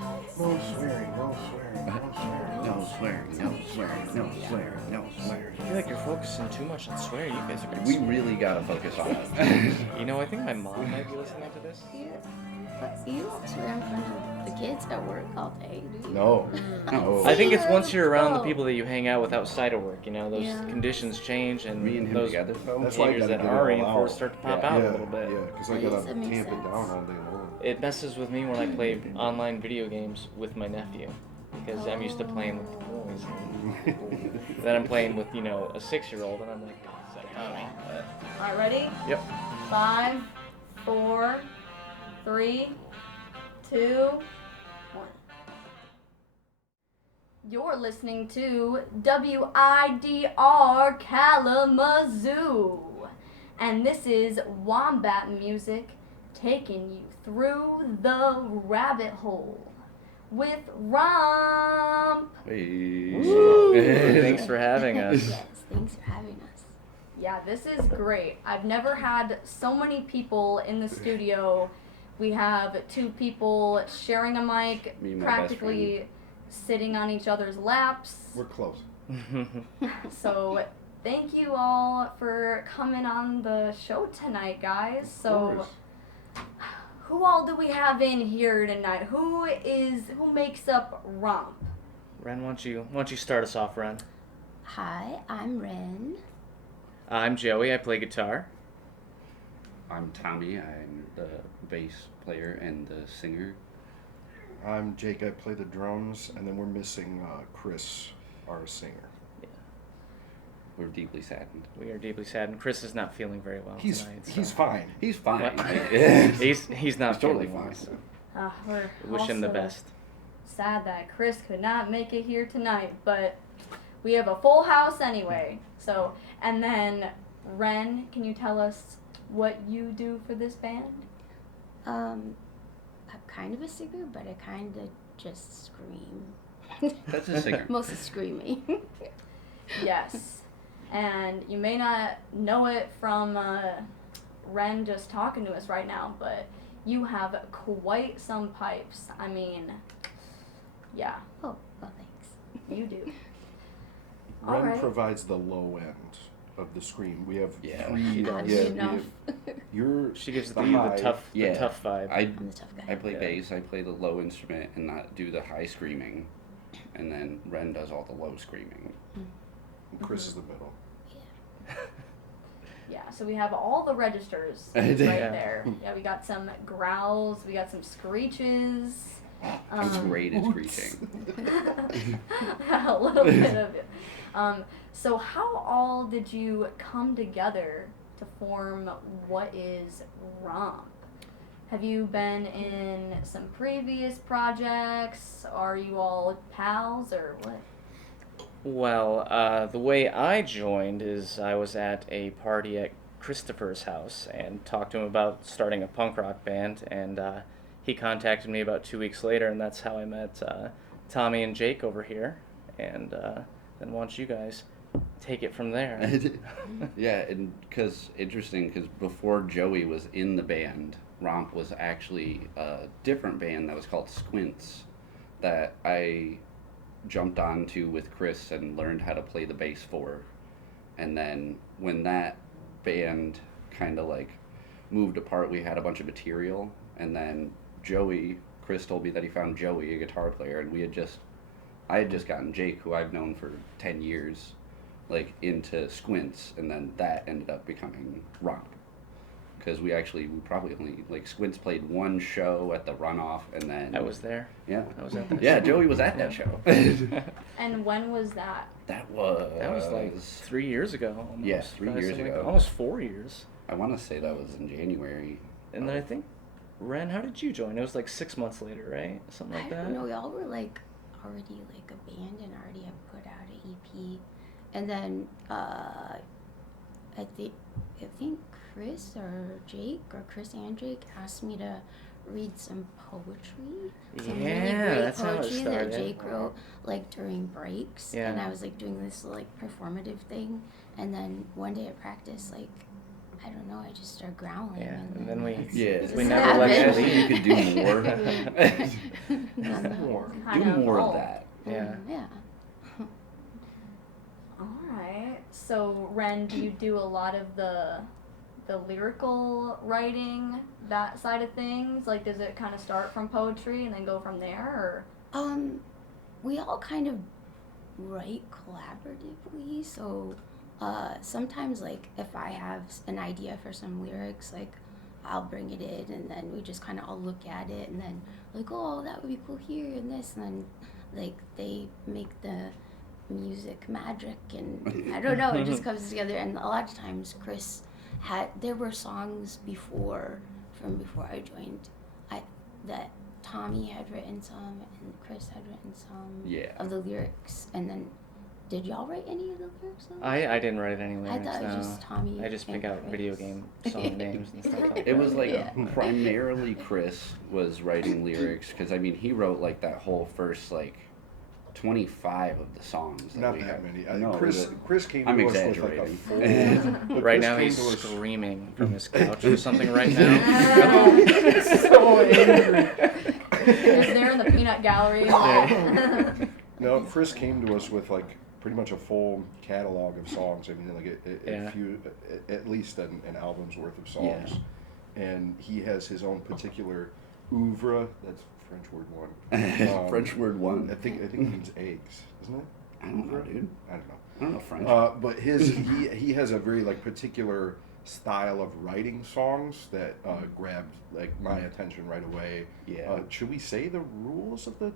No swearing, no swearing, no swearing. No swearing, no swearing, no swearing, no swearing. I feel like you're focusing too much on swearing. You guys are gonna We swear. really gotta focus on it. You know, I think my mom might be listening to this. But you don't swear in front of the kids at work all day, do you? No. No. I think it's once you're around the Oh. people that you hang out with outside of work. You know, those Yeah. conditions change, and Me and him those together, though. That's why I behaviors gotta that get it are all reinforced out. start to pop Yeah. out a little bit. Yeah, because I Yes, gotta that makes tamp it sense. down all day long. It messes with me when I play online video games with my nephew, because I'm used to playing with the boys. And then I'm playing with, you know, a 6-year-old, and I'm like, "Is that Tommy?" All right, ready? Yep. 5, 4, 3, 2, 1. You're listening to WIDR Kalamazoo. And this is Wombat Music taking you through the rabbit hole with Romp. Hey. Thanks for having us. Yes, thanks for having us. Yeah, this is great. I've never had so many people in the studio. We have 2 people sharing a mic, Me and my practically sitting on each other's laps. We're close. So thank you all for coming on the show tonight, guys. Of So course. who all do we have in here tonight? Who makes up Romp? Ren, why don't you start us off, Ren? Hi, I'm Ren. I'm Joey. I play guitar. I'm Tommy. I'm the bass player and the singer. I'm Jake. I play the drums, and then we're missing Chris, our singer. We're deeply saddened. We are deeply saddened. Chris is not feeling very well He's tonight. So. he's fine. He's fine. What? Like, He's not He's totally feeling well, fine. so We're wish him the also best. sad that Chris could not make it here tonight, but we have a full house anyway. So, and then Ren, can you tell us what you do for this band? I'm kind of a singer, but I kind of just scream. That's a singer. Mostly screaming. Yes. And you may not know it from Ren just talking to us right now, but you have quite some pipes. I mean, yeah, Oh, well, thanks. you do. Ren All right. provides the low end of the scream. We have Yeah, three. she does. Oddly Yeah, enough. you're She gives the you the high. tough Yeah. vibe. I I'm the tough guy. I play Yeah. bass. I play the low instrument and not do the high screaming, and then Ren does all the low screaming. Chris is the middle. Yeah, so we have all the registers right Yeah. there. Yeah, we got some growls, we got some screeches. I'm great at screeching. A little bit of it. So how all did you come together to form what is Romp? Have you been in some previous projects? Are you all pals or what? Well, the way I joined is I was at a party at Christopher's house and talked to him about starting a punk rock band, and he contacted me about 2 weeks later, and that's how I met Tommy and Jake over here. And then why don't you guys take it from there? Yeah, and interesting because before Joey was in the band, Romp was actually a different band that was called Squints that I jumped onto with Chris and learned how to play the bass for. And then when that band kind of like moved apart, we had a bunch of material, and then Chris told me that he found Joey, a guitar player, and I had just gotten Jake, who I've known for 10 years, like into Squints, and then that ended up becoming Romp. Because we probably only, like, Squints played one show at the Runoff, and then... I was there. Yeah. I was at that Yeah, show. Joey was at that show. And when was that? That was... That was like 3 years ago. Almost. Yeah, 3 years Something like ago. almost 4 years. I want to say that was in January. And then I think, Ren, how did you join? It was like 6 months later, right? Something like I that. don't know. Y'all were like already like a band and already have put out an EP, and then I think Chris or Jake or Chris and Jake asked me to read some poetry. Some really Yeah, great that's how it poetry started. that Jake wrote like during breaks, Yeah. and I was like doing this like performative thing, and then one day at practice, like I don't know, I just started growling. Yeah, and and then we it's- Yeah. it we just never let happened. you leave. You could do more. More. Do Kind of more of all. that. Yeah. Yeah. All right. So, Ren, do you do a lot of the lyrical writing, that side of things? Like, does it kind of start from poetry and then go from there, or? We all kind of write collaboratively, so sometimes like if I have an idea for some lyrics, like I'll bring it in and then we just kind of all look at it and then like, oh, that would be cool here and this, and then like they make the music magic and I don't know, it just comes together. And a lot of times there were songs before I joined that Tommy had written some and Chris had written some of the lyrics. And then did y'all write any of the lyrics? I didn't write any lyrics. I thought it was no. just Tommy. I just pick out and video Chris. game song names and stuff like that. It was like Yeah. primarily Chris was writing lyrics because I mean he wrote like that whole first like 25 of the songs. Not we that had. many. No, Chris came to I'm us with like a exaggerating. full. but Right Chris now came he's to us- screaming from his couch or something right now. so angry. You're there in the peanut gallery. No, Chris came to us with like pretty much a full catalog of songs. I mean, like Yeah. a few, at least an album's worth of songs. And he has his own particular oeuvre. That's French word one. French word one. I think it means eggs, isn't it? I don't know, dude. I don't know. I don't know French. But he has a very like particular style of writing songs that grabbed like my attention right away. Yeah. Should we say the rules of the?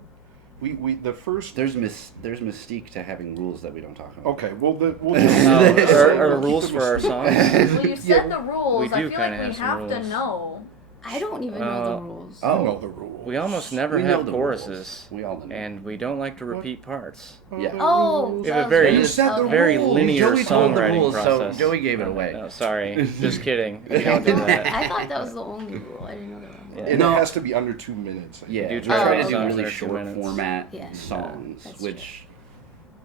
We the first. There's mystique to having rules that we don't talk about. Okay, well we'll No, just are keep rules the for our mystique. songs? Well, you said the rules. We I do feel kinda like we have some have to rules. know. I don't even know the rules. I know the rules. We almost never We know have the choruses, rules. We all know. and we don't like to repeat parts. Yeah. Oh, We have a that very, was said the very rules. linear Joey told the songwriting rules, so process. Joey gave it away. No, sorry, just kidding. We don't do that. I thought that was the only rule. I didn't know that one. Yeah. And No. it has to be under 2 minutes. Yeah, do we try try to to do songs really that are 2 short minutes. format Yeah. songs, That's which,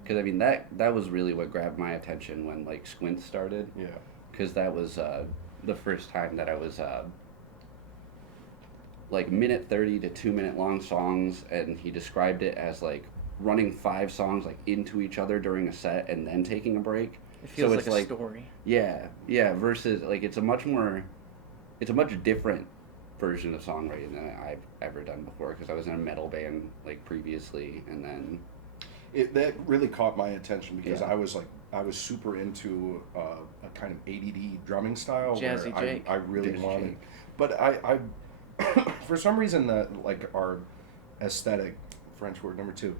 because I mean that was really what grabbed my attention when like Squint started, Yeah. because that was the first time that I was like minute 30 to 2 minute long songs, and he described it as like running 5 songs like into each other during a set and then taking a break. It feels So like it's a story. Yeah, versus like it's a much different version of songwriting than I've ever done before, because I was in a metal band like previously, and then That really caught my attention because Yeah. I was super into a kind of ADD drumming style. Jazzy where Jake. I really Jazzy wanted, Jake. but I for some reason that like our aesthetic, French word number 2,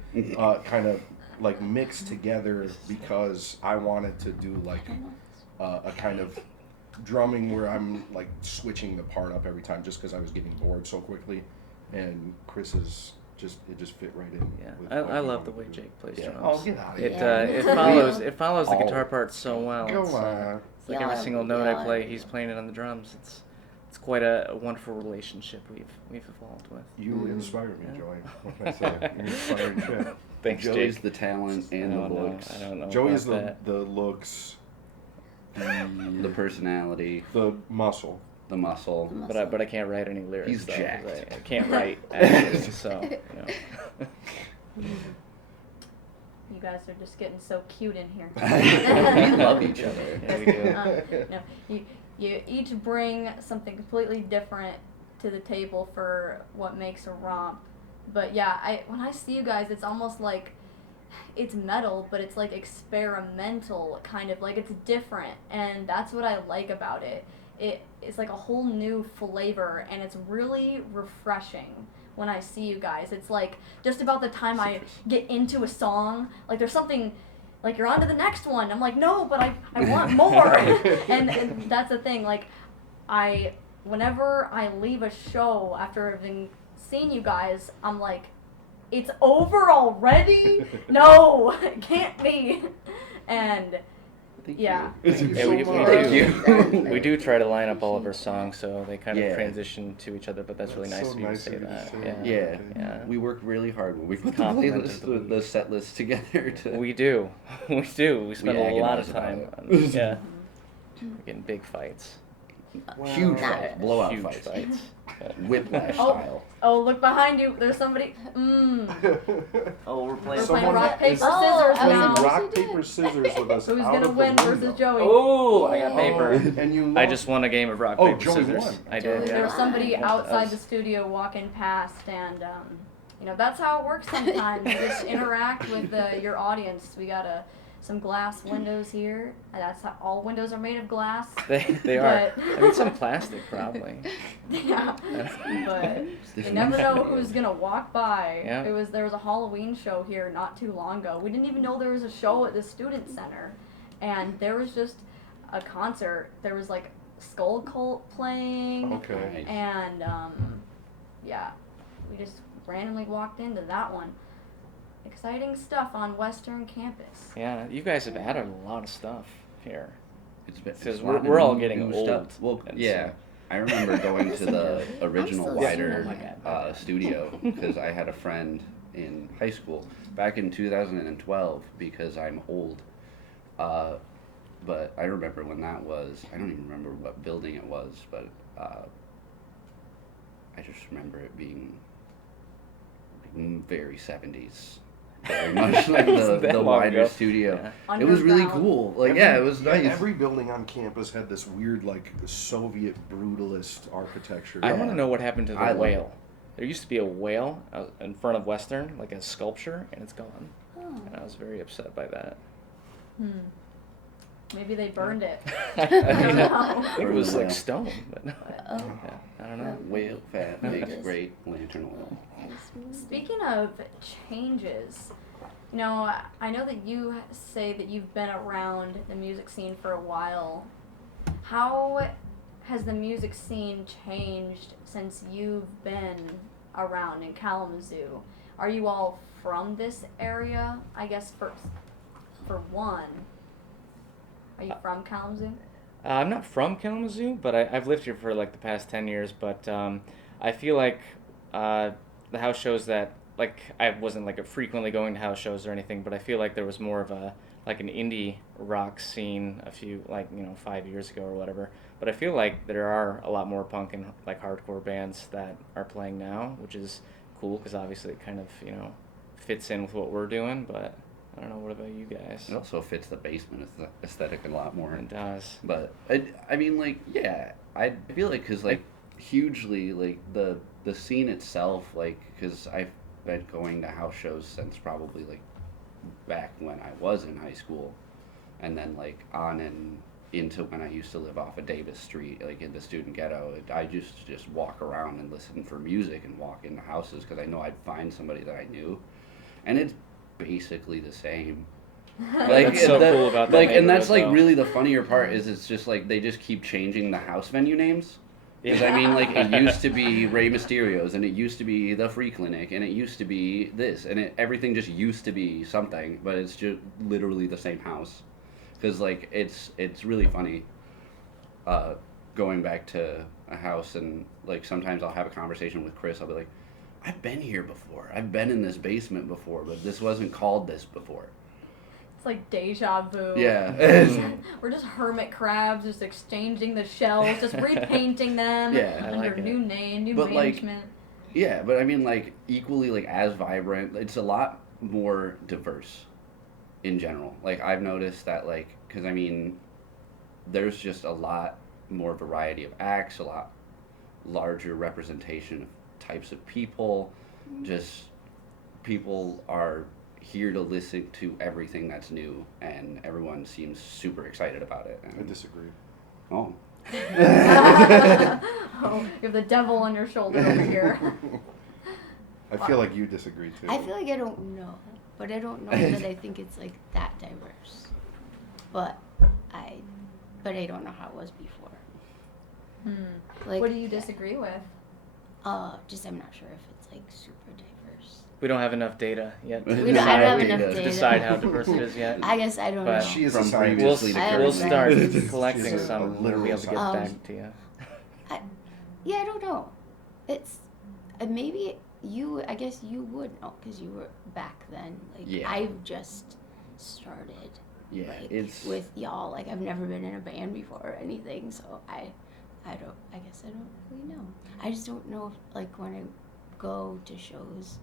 kind of like mixed together because I wanted to do like a kind of drumming where I'm like switching the part up every time just because I was getting bored so quickly, and Chris's it just fit right in. Yeah, with I what he love the wanted way to do. Jake plays Yeah. drums. Oh, get out of It here! it follows the All- guitar part so well. Go It's, on. it's like Yeah, every single note I yeah. play, he's playing it on the drums. It's quite a wonderful relationship we've evolved with. You inspire me, Yeah. Joey. What can I say? You're inspiring shit. Thanks, Joey's Jake. the talent and the looks, I don't know. Joey's about the looks, the personality, the muscle. the muscle. that. But I can't write any lyrics. He's though, 'cause jacked. I can't write actually, so you know. You guys are just getting so cute in here. We love each other. Yeah, we do. No, you each bring something completely different to the table for what makes a romp. But yeah, when I see you guys, it's almost like it's metal, but it's like experimental, kind of like it's different, and that's what I like about it. It's like a whole new flavor, and it's really refreshing when I see you guys. It's like just about the time I get into a song, like there's something, like you're on to the next one. I'm like, no, but I want more. and that's the thing, like whenever I leave a show after having seen you guys, I'm like, it's over already? No, it can't be. And Thank yeah. you. Thank Yeah, you we, so we much. Thank do. you. We do try to line up all of our songs so they kind of Yeah. transition to each other, but that's really That's nice so of you to nice say of you to that. say Yeah. that. Yeah. Yeah. We work really hard when we put the Complimented playlist, the set list together. We do. We do. We spend a lot of agonize about time. it. On, yeah. We're getting big fights. Huge Not- fights, blowout Huge fights, fights. whiplash Oh. style. Oh, look behind you. There's somebody. Oh, we're We're playing. Someone playing rock, paper, is scissors playing now. rock, paper, scissors with us. Who's out gonna of the win versus window. Joey? Oh, I got Yeah. paper. And you I lost. just won a game of rock, Oh, paper, Joey scissors. won. I Joey did, There yeah. was somebody Yeah, outside that's- the studio walking past, and that's how it works sometimes. You just interact with your audience. We got some glass windows here. And that's how all windows are made of glass. They are. But- I mean, some plastic probably. Yeah, but you never know who's gonna walk by. Yeah. There was a Halloween show here not too long ago. We didn't even know there was a show at the student center, and there was just a concert. There was like Skull Cult playing, Okay. Nice. and yeah, we just randomly walked into that one. Exciting stuff on Western Campus. Yeah, you guys have added a lot of stuff here. It's been, Because it's we're- not we're all new getting stuff. old, Well, and yeah. so- I remember going to the original so WIDR sorry. My bad. studio because I had a friend in high school back in 2012 because I'm old. But I remember when that was. I don't even remember what building it was, but I just remember it being very 70s. Very much like Wasn't the that long WIDR ago. studio. Yeah. It was really Underground. cool. Like, yeah, it was nice. Every building on campus had this weird, like, Soviet brutalist architecture. I want to know what happened to the I love whale. There used to be a whale in front of Western, like a sculpture, and it's gone. Oh. And I was very upset by that. Maybe they burned it. I think it was Or like the- stone, but Oh. yeah, I don't know. Whale fat makes Yes. great lantern oil. Speaking of changes, I know that you say that you've been around the music scene for a while. How has the music scene changed since you've been around in Kalamazoo? Are you all from this area? I guess for one, are you from Kalamazoo? I'm not from Kalamazoo, but I've lived here for like the past 10 years. But I feel like the house shows that, like, I wasn't like frequently going to house shows or anything, but I feel like there was more of an indie rock scene a few 5 years ago or whatever. But I feel like there are a lot more punk and like hardcore bands that are playing now, which is cool because obviously it kind of fits in with what we're doing. But I don't know, what about you guys? It also fits the basement aesthetic a lot more. It does. But I mean, like, yeah, I feel like because like hugely like the scene itself, like, because I've been going to house shows since probably like back when I was in high school, and then like on and into when I used to live off of Davis Street, like in the student ghetto. I just walk around and listen for music and walk into houses because I know I'd find somebody that I knew, and it's basically the same. Like, That's so cool about that like, and that's like neighborhood, though. really the funnier part is it's just like they just keep changing the house venue names. Because I mean, like, it used to be Rey Mysterio's, and it used to be the Free Clinic, and it used to be this, and everything just used to be something, but it's just literally the same house. Because like it's really funny. Going back to a house, and like sometimes I'll have a conversation with Chris. I'll be like, I've been here before. I've been in this basement before, but this wasn't called this before. It's like deja vu. Yeah. We're just hermit crabs, just exchanging the shells, just repainting them Yeah. I under like it. new name, new But, like, management. Yeah, but I mean, like, equally, like, as vibrant. It's a lot more diverse in general. Like, I've noticed that, like, because, I mean, there's just a lot more variety of acts, a lot larger representation of types of people. Just people are here to listen to everything that's new, and everyone seems super excited about it. I And, disagree. oh. Oh, you have the devil on your shoulder over here. I feel like you disagree too. I feel like I don't know, but I don't know that I think it's like that diverse. But I don't know how it was before. Like, What do you disagree with? just I'm not sure if it's like super diverse. We don't have enough data yet to We don't have decide, enough to data. decide how diverse it is yet. I guess I don't But- know. She is a From scientist. previously I We'll am start scientist. collecting She's a some. We'll be literal able to get scientist. back to you. Yeah, I don't know. It's maybe you. I guess you would know because you were back then. Like Yeah. I've just started. Yeah, like, it's... with y'all. Like I've never been in a band before or anything, so I I guess I don't really know. I just don't know if, like, when I go to shows,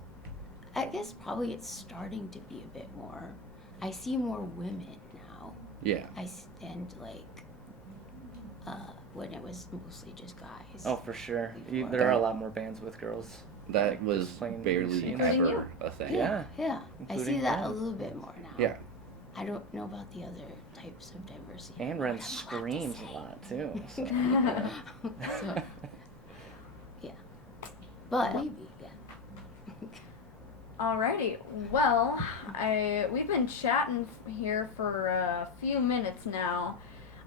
I guess probably it's starting to be a bit more. I see more women now. Yeah. And like, when it was mostly just guys. Oh, for sure. Before. There are a lot more bands with girls. That like, was playing barely scenes. Including ever a thing. Yeah. Yeah. I see Including that Ren. a little bit more now. Yeah. I don't know about the other types of diversity. And but Ren I'm allowed to screams say. a lot, too. So, Yeah. So, yeah. But, Maybe. yeah. Alrighty. Well, we've been chatting here for a few minutes now.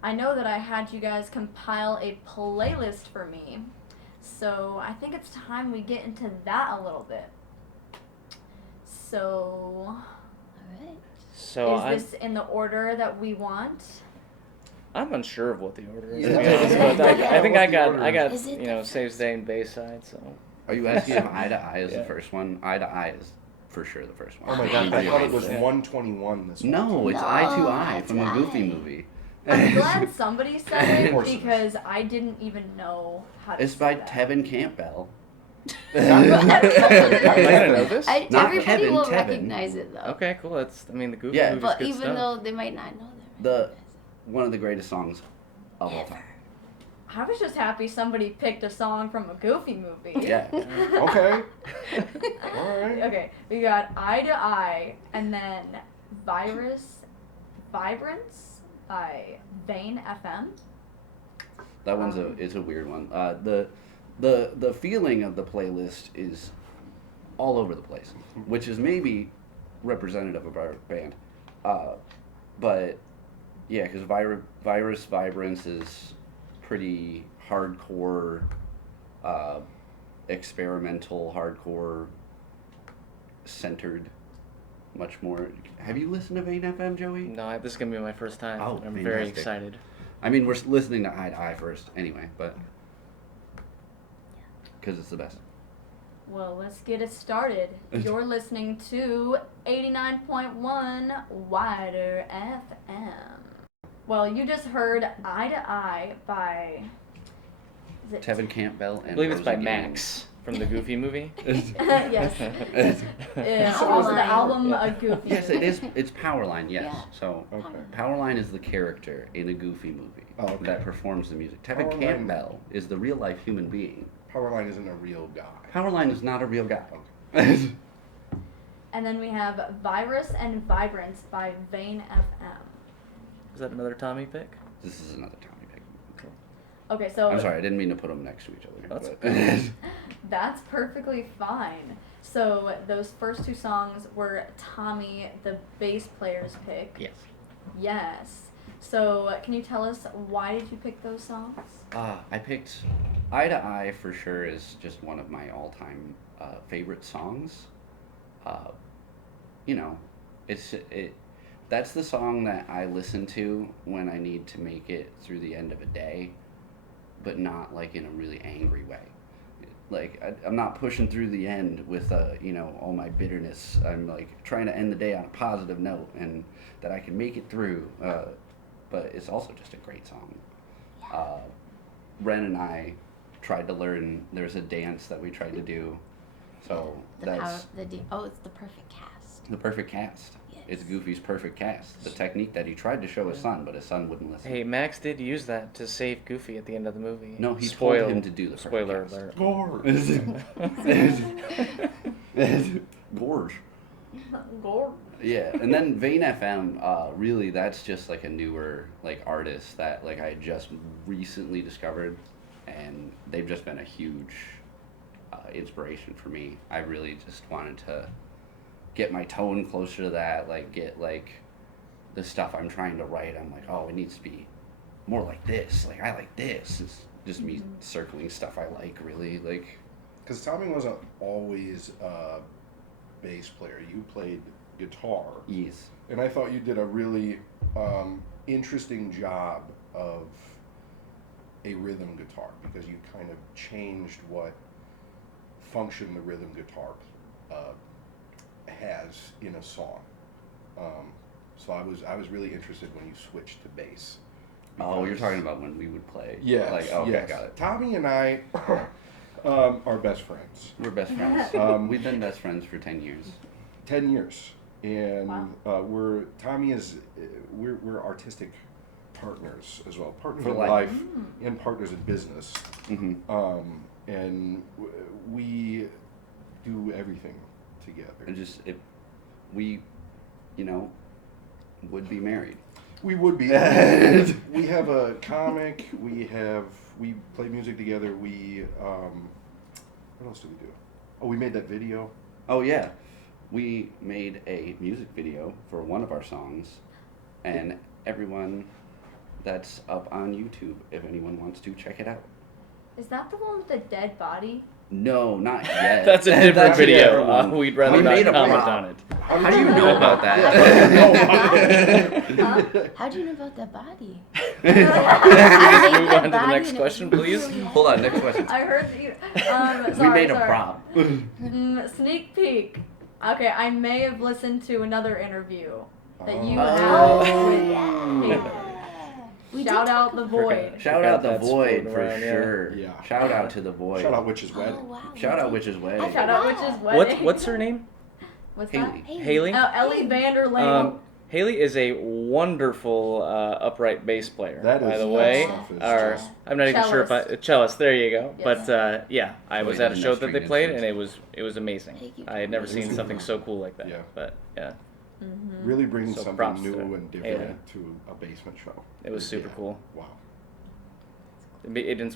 I know that I had you guys compile a playlist for me, so I think it's time we get into that a little bit. So, Alright. so is this in the order that we want? I'm unsure of what the order is, Yeah. to be honest, but I think What's the order? I got Is it you know, the Saves Day and Bayside, so. Are you asking if Eye to Eye is Yeah. the first one? Eye to Eye is for sure the first one. Oh my god, I thought it was Yeah. 121 this one. No, it's No, Eye to Eye Eye to from the Goofy Eye. movie. I'm glad somebody said Of it course it is. because I didn't even know how to It's say by that. Tevin Campbell. Am I gonna know this? Not Everybody Kevin, will Tevin. recognize it though. Okay, cool. That's the Goofy Yeah. movie's But good even stuff. though they might not know them. The one of the greatest songs of all Ever. time. I was just happy somebody picked a song from a Goofy movie. Yeah. Okay. Alright. Okay, we got Eye to Eye, and then Vibrance by Vane FM. That one's it's a weird one. The feeling of the playlist is all over the place, which is maybe representative of our band. But yeah, because Vibrance is pretty hardcore, experimental, hardcore centered, much more. Have you listened to Vane FM, Joey? No, this is gonna be my first time. Oh, I'm very fantastic. excited. I mean, we're listening to Eye to Eye first anyway, but because it's the best. Well, let's get it started. You're listening to 89.1 WIDR FM. Well, you just heard Eye to Eye by... Is it Tevin Campbell and I believe it's by Rosie Max from the Goofy movie. Yes. Yeah, Powerline. also the album Yeah. A Goofy. Yes, it is. It's Powerline. Yes. Yeah. So Okay. Powerline is the character in a Goofy movie Oh, okay. that performs the music. Tevin Powerline- Campbell is the real life human being. Powerline isn't a real guy. Powerline is not a real guy. Okay. And then we have Virus and Vibrance by Vane FM. Is that another Tommy pick? This is another Tommy pick. Okay, so I'm sorry, I didn't mean to put them next to each other. That's but- that's perfectly fine. So those first two songs were Tommy, the bass player's pick. Yes. Yes. So can you tell us why did you pick those songs? I picked Eye to Eye for sure is just one of my all-time favorite songs. You know, that's the song that I listen to when I need to make it through the end of a day, but not like in a really angry way. Like I'm not pushing through the end with all my bitterness. I'm like trying to end the day on a positive note and that I can make it through. But it's also just a great song. Ren and I tried to learn. There's a dance that we tried to do. So that's It's the perfect cast. the perfect cast. Yes. It's Goofy's perfect cast. The technique that he tried to show his son, but his son wouldn't listen. Hey, Max did use that to save Goofy at the end of the movie. No, he told him to do the perfect Spoiler cast. alert. Gorge. Gore. Yeah, and then Vane FM, really, that's just like a newer artist that I just recently discovered, and they've just been a huge inspiration for me. I really just wanted to get my tone closer to that, get the stuff I'm trying to write. I'm like, oh, it needs to be more like this. I like this. It's just me circling stuff I like, really. Because Tommy wasn't always a bass player. You played guitar. Yes. And I thought you did a really interesting job of a rhythm guitar because you kind of changed what function the rhythm guitar has in a song. So I was really interested when you switched to bass. Oh, you're because- talking about when we would play. Yes. Like, okay, yes. got it. Tommy and I are best friends. We're best friends. We've been best friends for 10 years. 10 years, and Wow. we're artistic partners as well, partners For in life. life and partners in business. Mm-hmm. And we do everything together. And just, if we, would be married. We would be. We have a comic. We play music together. What else do we do? Oh, we made that video. Oh, yeah. We made a music video for one of our songs, and everyone that's up on YouTube, if anyone wants to check it out. Is that the one with the dead body? No, not yet. That's a different That's a video. different one. We'd rather We not made a comment prop. on it. How do you know about that? How'd you know about that body? Move on to the next question, please. Hold on, next question. I heard that you. We Sorry, made a sorry. prop. Sneak peek. Okay, I may have listened to another interview that you Oh. had with yeah. We did Shout talk out the about- Void. Shout out the That's Void floating for around, yeah. sure. Yeah. Shout out to the Void. Shout out Witch's Oh, Wedding. wow. Shout out Witch's Wedding. Shout out Witch's Wedding. What's her name? What's Haley. that? Haley? Oh, Ellie Vanderlane. Haley is a wonderful upright bass player. That by is- the that way, stuff is or just- I'm not even sure if cellist. There you go. Yes. But yeah, I was Oh, at a yeah, show nice that they string played, and instruments. it was amazing. Thank you. I had never It was seen super something cool. so cool like that. Yeah. But yeah, Really bringing So something props new to and Haley. different to a basement show. it was super Yeah. cool. Wow.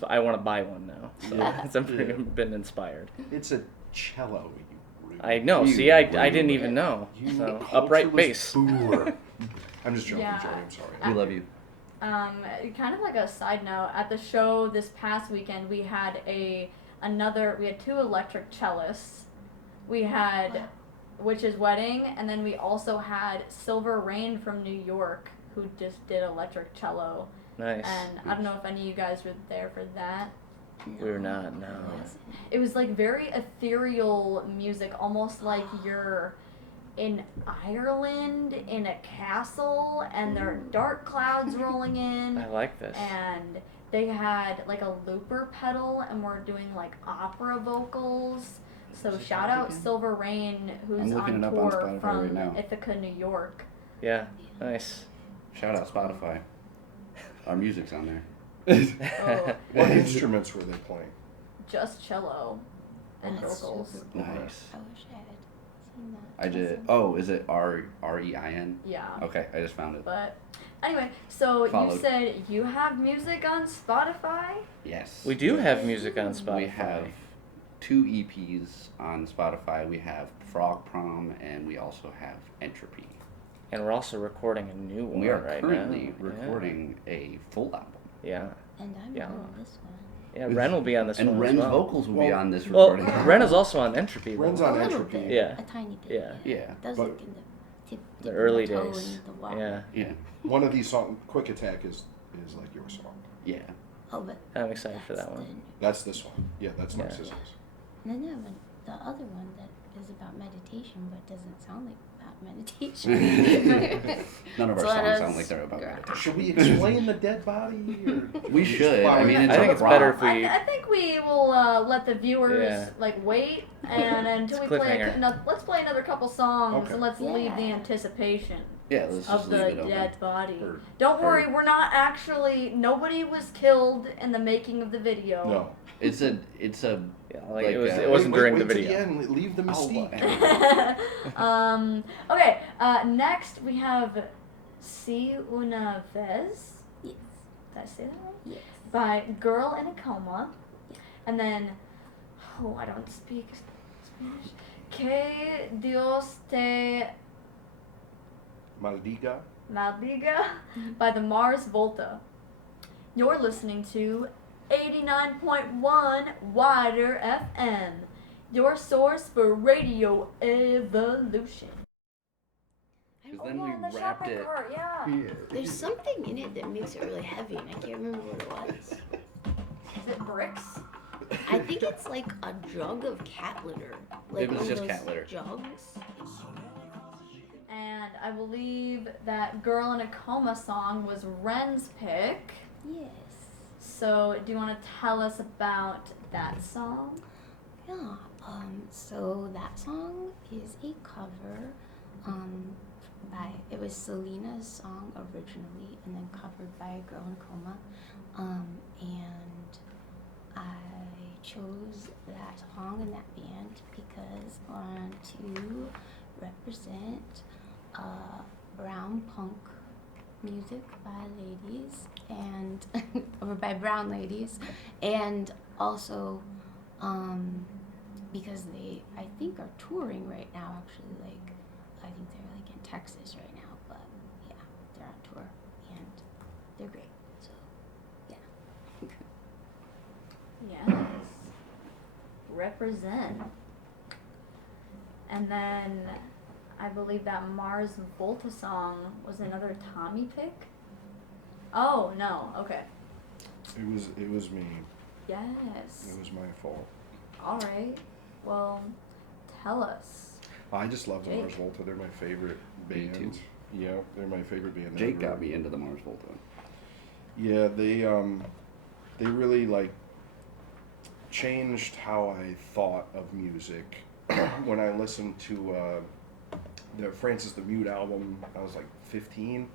I want to buy one now. So Yeah. I've Yeah. been inspired. It's a cello. You rude. I know. You See, I rude. didn't even know. You So upright cultureless bass. boor. I'm just joking, Yeah. Joey. I'm sorry. We love you. Kind of like a side note, at the show this past weekend, we had we had two electric cellists. We had Witch's Wedding, and then we also had Silver Rain from New York, who just did electric cello. Nice. And I don't know if any of you guys were there for that. We were not. No. It was like very ethereal music, almost like you're in Ireland in a castle, and there are dark clouds rolling in. I like this. And they had like a looper pedal, and we're doing like opera vocals. So shout out Silver Rain, who's I'm looking on it up on tour Spotify from right now. Ithaca, New York. Yeah. Nice. Shout out Spotify. Our music's on there. Oh, What instruments were they playing? just cello and That's vocals. super cool. Nice. I wish I had seen that. I did. Oh, is it REIN? Yeah. Okay, I just found it. But anyway, so you Followed. said you have music on Spotify? Yes. We do have music on Spotify. We have 2 EPs on Spotify. We have Frog Prom, and we also have Entropy. And we're also recording a new one We are right currently now. recording a full album. Yeah. And I'm Yeah. on this one. Yeah. Ren will be on this And one Ren's as well. vocals will be Well- on this Well, recording. Ren is also on Entropy. though. Ren's A on little Entropy. bit. Yeah. A tiny bit. Yeah. Yeah. That was But- like in the tip The of early my toe days. in the wall. Yeah. Yeah. One of these songs, Quick Attack, is like your song. Yeah. Oh, but I'm excited for that that's one. That's this one. Yeah, that's Yeah. Narcissus. the, no, but the other one that is about meditation but doesn't sound like about meditation. None of our So songs let sound us- like they're about meditation. Should we explain the dead body? Or We should. I mean, it's I think a it's better prop. if we. I think we will let the viewers Yeah. like wait and until It's we a play. cliffhanger. Let's play another couple songs Okay. and let's leave the Yeah. anticipation Yeah, let's of just the leave it open. dead body. Heard. Don't worry, Heard. we're not actually. Nobody was killed in the making of the video. No. It's a Yeah, like, Like, it was. uh, It wasn't during the wait till video. end. Leave the mystique. Okay. Next we have "Si Una Vez." Yes. Did I say that right? Yes. By Girl in a Coma. And then, oh, I don't speak Spanish. Que Dios te Maldiga. maldiga by the Mars Volta. You're listening to 89.1 WIDR FM, your source for radio evolution. Because then we wrapped it. Yeah. There's something in it that makes it really heavy, and I can't remember what it was. Is it bricks? I think it's like a jug of cat litter. Like It was one of just those cat litter. Jugs. And I believe that Girl in a Coma song was Ren's pick. Yes. So, do you want to tell us about that song? Yeah. So that song is a cover it was Selena's song originally and then covered by Girl in a Coma. And I chose that song and that band because I want to represent brown punk music by ladies and or by brown ladies, and also because they I think are touring right now. Actually, like I think they're like in Texas right now, but yeah, they're on tour and they're great. So yeah. Yes. Represent. And then I believe that Mars Volta song was another Tommy pick. Oh no, okay. It was me. Yes. It was my fault. Alright. Well, tell us. I just love the Jake. Mars Volta. They're my favorite Me band. too. Yeah, they're my favorite band. Jake ever. got me into the Mars Volta. Yeah, they really like changed how I thought of music. When I listened to the Francis the Mute album, I was like 15,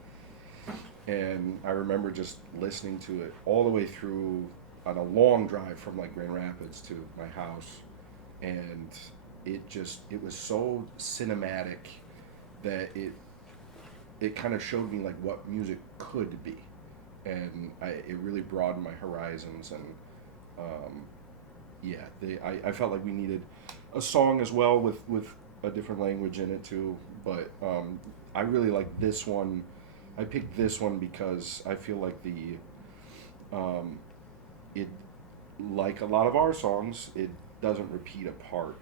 and I remember just listening to it all the way through on a long drive from like Grand Rapids to my house, and it was so cinematic that it kind of showed me like what music could be, and it really broadened my horizons. And I felt like we needed a song as well with a different language in it too. But I really like this one. I picked this one because I feel like it, like a lot of our songs, it doesn't repeat a part.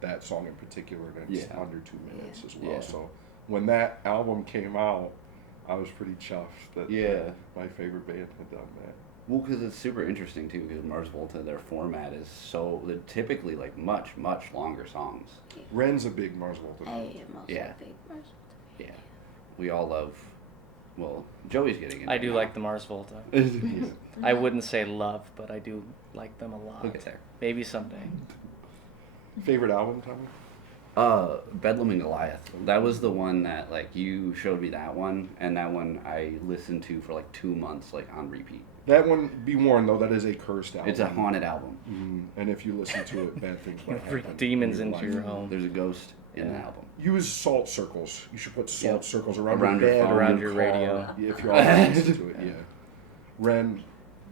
That song in particular, and it's Yeah. under 2 minutes as well. Yeah. So when that album came out, I was pretty chuffed that Yeah. my favorite band had done that. Well, because it's super interesting too. Because Mars Volta, their format is they're typically like much longer songs. Ren's a big Mars Volta. I am also Yeah. a big Mars Volta. Yeah, we all love. Well, Joey's getting into I it do now. like the Mars Volta. Yeah. I wouldn't say love, but I do like them a lot. Look at there. Maybe someday. Favorite album, Tommy? Bedlam and Goliath. That was the one that like you showed me that one, and that one I listened to for like 2 months, like on repeat. That one, be warned though, that is a cursed album. It's a haunted album. And if you listen to it, bad things might Bring happen. demons in into life. your home. There's a ghost in the Yeah. album. Use salt circles. You should put salt Yep. circles around Around your your bed, phone, around your your car, radio. If you're all listen to it, yeah. Ren,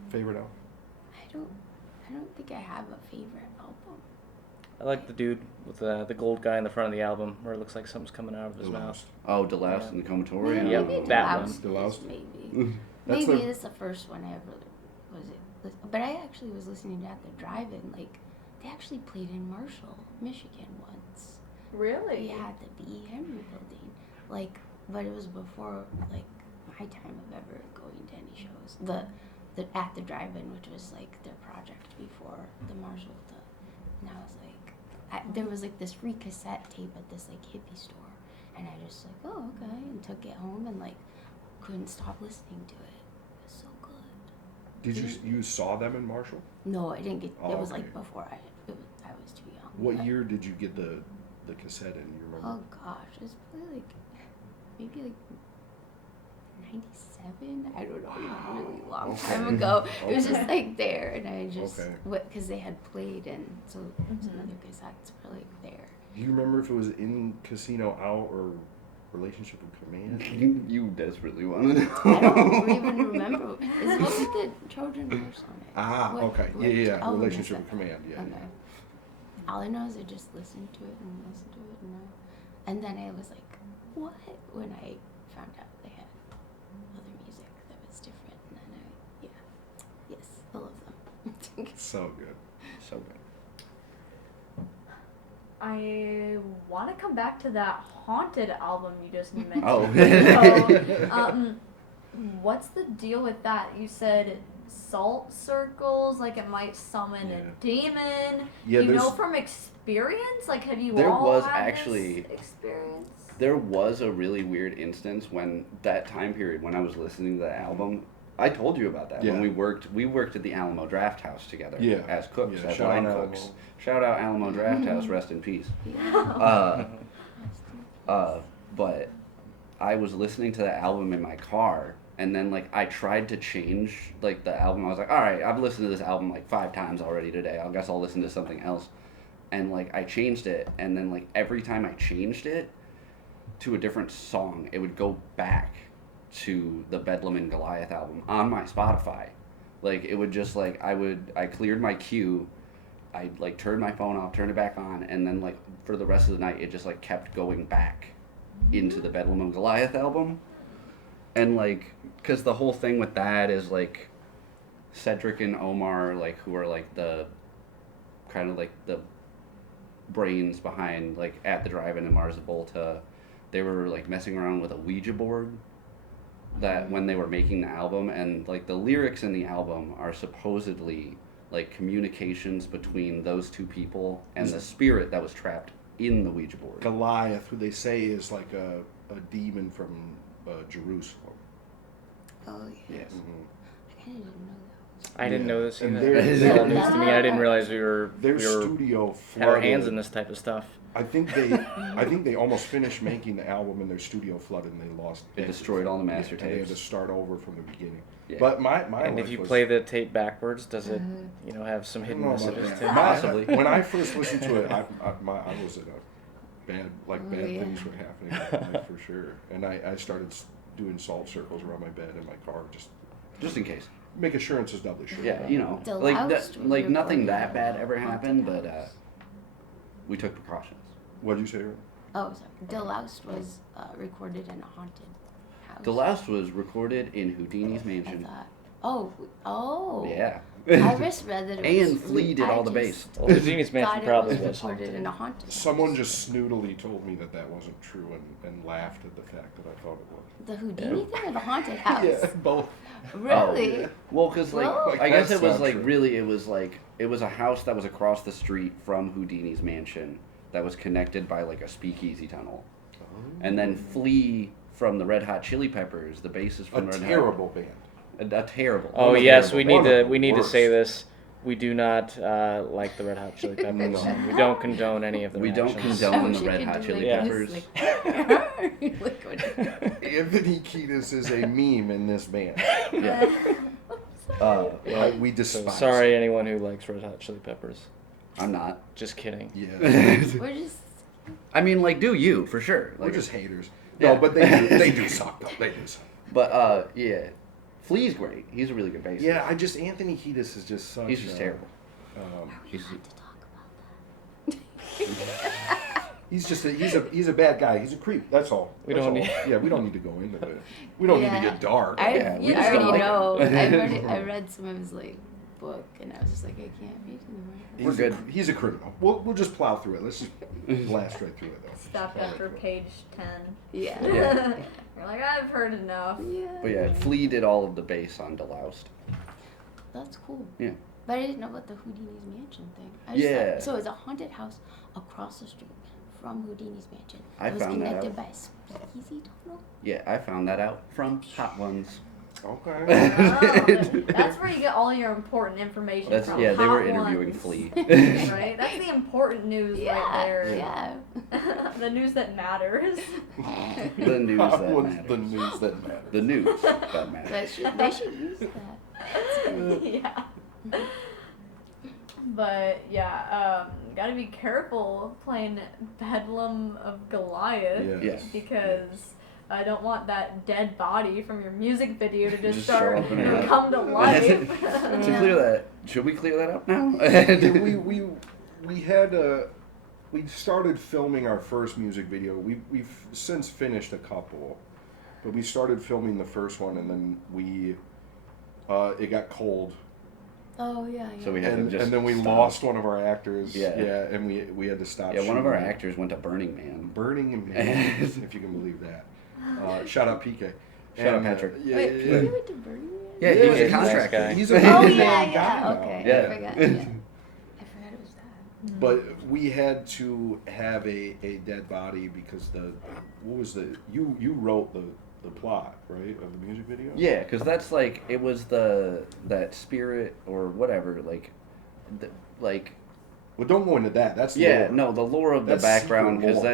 favorite album? I don't think I have a favorite album. I like the dude with the gold guy in the front of the album where it looks like something's coming out of his mouth. Oh, Delouse Yeah. and the Comatorium. Yep, Maybe that Delouse one. is Delouse. maybe. That's Maybe the- it's the first one I ever was it. But I actually was listening to at the drive-in. Like they actually played in Marshall, Michigan once. Really? Yeah, at the B. Henry building. Like, but it was before like my time of ever going to any shows. The at the drive-in, which was like their project before the Marshall. And I was like, there was like this free cassette tape at this like hippie store, and I just like, oh okay, and took it home and like couldn't stop listening to it. It was so good. Did you saw them in Marshall? No, I didn't get. Oh, it was okay. like before I was too young. What but- year did you get the cassette in? You remember? Oh gosh, it was probably like maybe like 97. I don't know. It was a really long Okay. time ago. It was Okay. just like there, and I just Okay. because they had played, and so some Mhm. other cassettes were like there. Do you remember if it was in Casino Out or Relationship with Command? You desperately want to know. I don't even remember. It's what with the Trojan horse on it. Ah, What- okay. what Yeah. album is Relationship that? with Command. Yeah. Okay. All I know is I just listened to it and listened to it, and then I was like, what? When I found out they had other music that was different, and then yes, I love them. So good. So good. I want to come back to that haunted album you just mentioned. Oh. So, what's the deal with that? You said salt circles, like it might summon Yeah. a demon. Yeah, Do you know there's- from experience? Like, have you There all was had actually- this experience? There was a really weird instance when that time period when I was listening to the album. I told you about that when we worked at the Alamo Draft House together as cooks, as line cooks. Shout out Alamo Draft House, rest in peace. But I was listening to the album in my car, and then like I tried to change like the album. I was like, all right, I've listened to this album like 5 times already today. I guess I'll listen to something else. And like I changed it, and then like every time I changed it to a different song, it would go back to the Bedlam and Goliath album on my Spotify. Like it would just like I cleared my queue, I like turned my phone off, turned it back on, and then like for the rest of the night it just like kept going back into the Bedlam and Goliath album. And like because the whole thing with that is like Cedric and Omar, like who are like the kind of like the brains behind like At the Drive-In and Mars Volta, they were like messing around with a Ouija board that when they were making the album, and like the lyrics in the album are supposedly like communications between those two people and the spirit that was trapped in the Ouija board. Goliath, who they say is like a demon from Jerusalem. Oh, yeah. Yes. I kind of didn't know that. I didn't know this And either. It's all news to me. I didn't realize we were studio had our hands flooded. in this type of stuff. I think they almost finished making the album and their studio flooded and they lost. They destroyed all the master and they had to tapes. start over from the beginning. Yeah. But my And if life you was, play the tape backwards, does it have some I hidden don't know about messages that. too? Possibly. When I first listened to it, I was in a bad yeah. things were happening in my life for sure, and I started doing salt circles around my bed in my car just in case. make assurances doubly sure. Yeah, you know, The like loudest like was nothing recorded that at bad a ever haunted happened, but house. we took precautions. What'd you say? Aaron? Oh, sorry. Deloused was recorded in a haunted house. The last was recorded in Houdini's I mansion. thought. Oh. Yeah. I misread that it was. And Flea did all the bass. Well, the Genius Thought Mansion it probably was was recorded in a haunted. haunted Someone house. just snootily told me that wasn't true and laughed at the fact that I thought it was. The Houdini thing or the haunted house? Yeah, both. Really? yeah. Well, because like Well- I guess That's it was not like true. really it was a house that was across the street from Houdini's mansion that was connected by like a speakeasy tunnel, and then Flea from the Red Hot Chili Peppers, the bassist A from Red terrible band. Hot, a terrible. Oh one of yes, the we terrible need bands. to we need to worst. say this. We do not like the Red Hot Chili Peppers. No. We don't condone any of their We don't actions. condone I wish the I Red could Hot do Chili like Peppers. this, like- Anthony Kiedis is a meme in this band. Yeah. We So despise. sorry, anyone who likes Red Hot Chili Peppers. I'm not. Just kidding. Yeah, We're just. I mean, like, do you for sure? we're Like, just haters. Yeah. No, but they do suck though. They do suck. but yeah, Flea's great. He's a really good bassist. Yeah, Anthony Kiedis is just such. He's just terrible. He's, He's a bad guy. He's a creep. That's all. We That's don't all. need- Yeah, we don't need to go into it. We don't need to get dark. Yeah, we I just already don't like know. him. I read some of his like book, and I was just like, I can't read anymore. We're good. He's a criminal. We'll just plow through it. Let's just blast right through it though. Stopped after page 10. Yeah. Yeah. You're like, I've heard enough. Yeah. but yeah, Flea did all of the bass on Deloused. That's cool. Yeah. But I didn't know about the Houdini's mansion thing. I just Yeah. thought, so it's a haunted house across the street from Houdini's mansion. I it was found that connected out. by a speakeasy tunnel. Yeah, I found that out from Hot Ones. Okay. Oh, that's where you get all your important information That's from. yeah, they were Hot interviewing Ones. Flea. Right? That's the important news right there. Yeah. The news that matters. The news What's that matters. the news that matters? The news that matters. They should use that. Yeah. But yeah, gotta be careful playing Bedlam of Goliath Yeah. Yes. because I don't want that dead body from your music video to just Just start show up in your head. come to life. To clear that, should we clear that up now? Yeah, we had we started filming our first music video. We've since finished a couple, but we started filming the first one and then it got cold. Oh yeah. So we had to just And then we stop. lost one of our actors. Yeah. and we had to stop. Yeah, one of our shooting. actors went to Burning Man. Burning Man, if you can believe that. Shout out PK. Shout out Patrick. Yeah, Wait, yeah, you went to Burning Man? Yeah, he was a he's contractor. guy. He's a Oh Burning yeah, Man guy yeah. now. Okay. Yeah. I forgot. Yeah. I forgot it was that. But we had to have a dead body because you wrote the plot, right, of the music video? Yeah, because that's like, it was that spirit or whatever, like. Well, don't go into that. That's Yeah, lore. no, the lore of That's the background, secret because lore.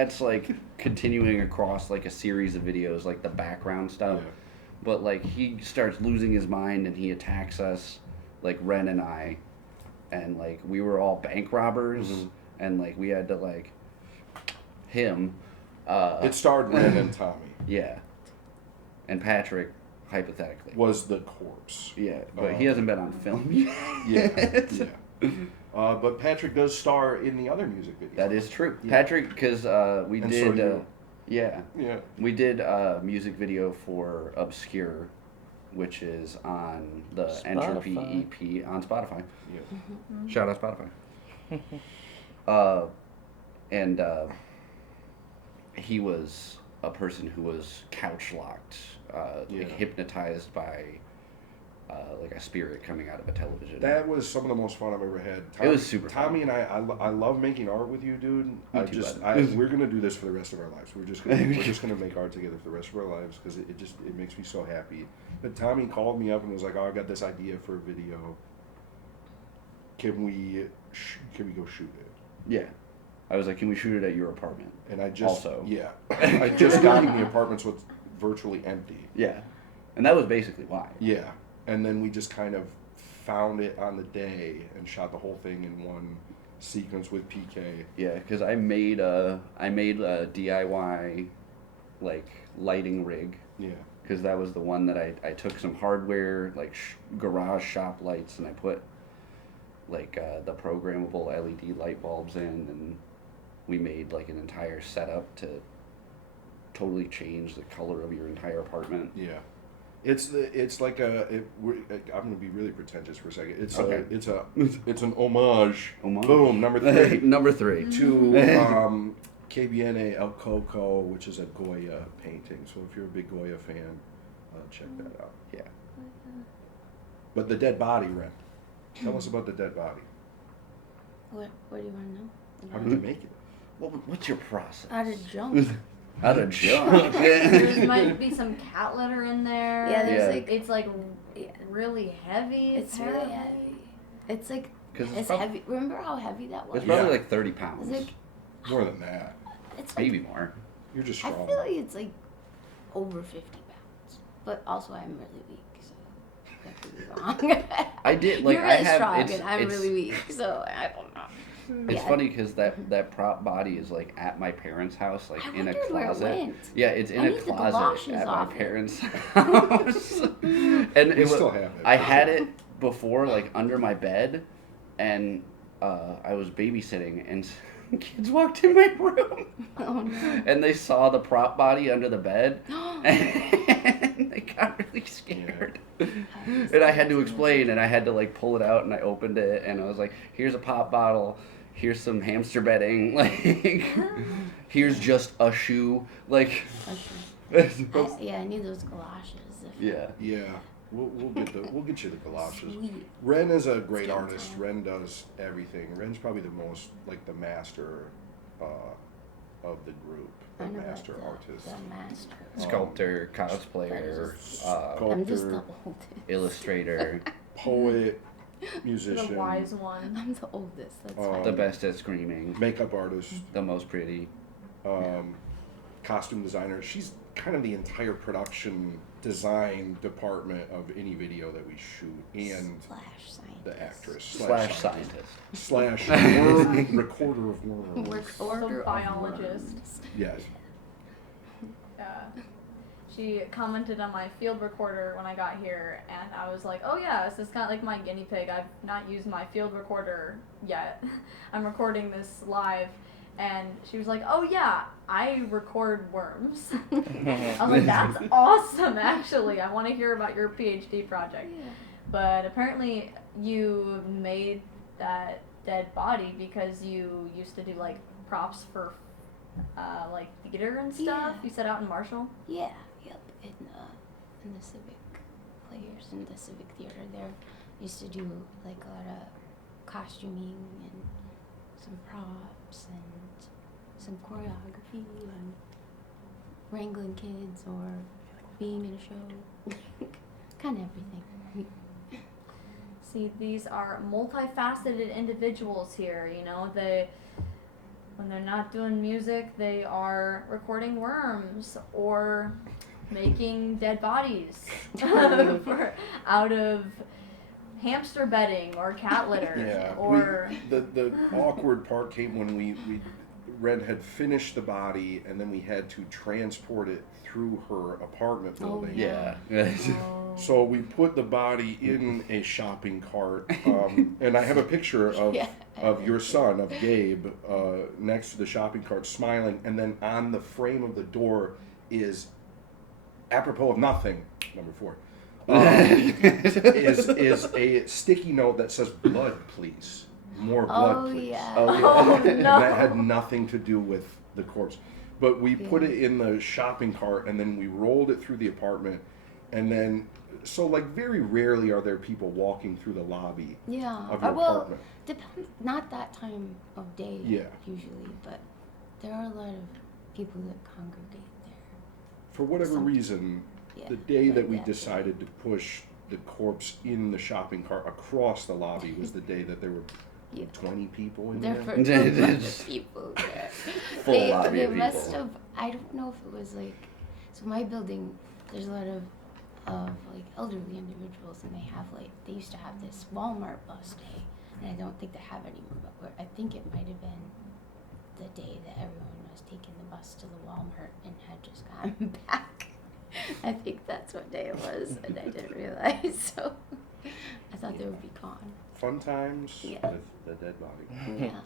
that's like continuing across like a series of videos, like the background stuff. Yeah. But like he starts losing his mind and he attacks us, like Ren and I, and like we were all bank robbers, and like we had to like him. It starred Ren and Tommy. Yeah, and Patrick, hypothetically, Was the corpse. yeah, but he hasn't been on film yet. Yeah. But Patrick does star in the other music video. That is true. Yeah. Patrick, because we And did, so you. yeah, Yeah. we did a music video for Obscure, which is on the Entropy Spotify. EP on Spotify. Yeah. Shout out Spotify. And he was a person who was couch locked, Yeah. like hypnotized by like a spirit coming out of a television. That was some of the most fun I've ever had. It was super Tommy fun. and I love making art with you, dude. Me too, bud. We're gonna do this for the rest of our lives. We're just gonna make art together for the rest of our lives because it makes me so happy. But Tommy called me up and was like, "Oh, I got this idea for a video. Can we go shoot it?" Yeah. I was like, can we shoot it at your apartment? And I just Also. yeah, I just got him the apartment, so it's virtually empty. Yeah. And that was basically why. Yeah, and then we just kind of found it on the day and shot the whole thing in one sequence with PK. Yeah, because I made a DIY like lighting rig, Yeah, because that was the one that I took some hardware like garage shop lights and I put like the programmable LED light bulbs in, and we made like an entire setup to totally change the color of your entire apartment. yeah. It's like I'm gonna be really pretentious for a second. It's an homage. Homage. Boom, number 3. Number 3. To KBNA El Coco, which is a Goya painting. So if you're a big Goya fan, check that out. Yeah. But the dead body, Ren. Tell us about the dead body. What do you want to know? How did you make it? What's your process? Out of junk. Out of junk. There might be some cat litter in there. Yeah, there's Yeah. like It's like really heavy. it's really apparently. heavy. It's like 'Cause it's heavy. Remember how heavy that was? It's probably Yeah. like 30 pounds. It's like More than that. it's like, Maybe more. You're just I strong. feel like it's like over 50 pounds. But also I'm really weak, so that could be wrong. I did like You're really I have strong it's, and I'm it's, really weak, so I don't know. It's Yeah. funny because that prop body is like at my parents' house, like I in a wondered where it closet. went. Yeah, it's in I a need the closet galoshes at my off it. parents' house. And We it was, still have it. I had it before, like under my bed, and I was babysitting, and kids walked in my room, Oh no. and they saw the prop body under the bed, and they got really scared. And I had to explain, and I had to like pull it out, and I opened it, and I was like, "Here's a pop bottle. Here's some hamster bedding. Like, here's just a shoe. Like, Yeah, I need those galoshes. yeah, Yeah. We'll get you the galoshes. Sweet. Ren is a great Skin artist. tan. Ren does everything. Ren's probably the most like the master of the group. The I know master that artist. The master. sculptor, cosplayer, I'm just the Sculptor, oldest. illustrator, Poet, musician, The wise one. I'm the oldest. That's Oh. fine. the best at screaming, makeup artist, the most pretty. costume designer. She's kind of the entire production design department of any video that we shoot, and Slash scientist. the actress Slash scientist. slash worm recorder of worms. Recorder of biologist. worms. Yes. She commented on my field recorder when I got here, and I was like, oh yeah, this is kind of like my guinea pig. I've not used my field recorder yet. I'm recording this live. And she was like, oh yeah, I record worms. I was like, that's awesome, actually. I want to hear about your PhD project. Yeah. But apparently you made that dead body because you used to do like props for like theater and stuff. Yeah. You set out in Marshall. Yeah. Yep. In the civic players in the civic theater there used to do like a lot of costuming and some props and some choreography and wrangling kids or being in a show. Kind of everything. See, these are multifaceted individuals here. You know, when they're not doing music, they are recording worms or making dead bodies out of hamster bedding or cat litter. Yeah. Or The awkward part came when Red had finished the body, and then we had to transport it through her apartment building. Yeah. So we put the body in a shopping cart, and I have a picture of your son, of Gabe, next to the shopping cart, smiling, and then on the frame of the door is, apropos of nothing, number 4, is a sticky note that says "blood, please." More blood, please. Yeah. Oh, And no. that had nothing to do with the corpse. But we put it in the shopping cart, and then we rolled it through the apartment. And then, so like very rarely are there people walking through the lobby Yeah. of your Well, apartment. depends. Not that time of day. Yeah. Usually, but there are a lot of people that congregate there. For whatever Some- reason, Yeah. the day that we that day. decided to push the corpse in the shopping cart across the lobby was the day that there were Yeah. 20 people in There there. were a lot of people there. Full lobby they of must people. have. I don't know if it was like. So my building, there's a lot of like elderly individuals, and they used to have this Walmart bus day, and I don't think they have anymore. But I think it might have been the day that everyone was taking the bus to the Walmart and had just gotten back. I think that's what day it was, and I didn't realize. So I thought they would be gone. Fun times Yeah. with the dead body. Yeah.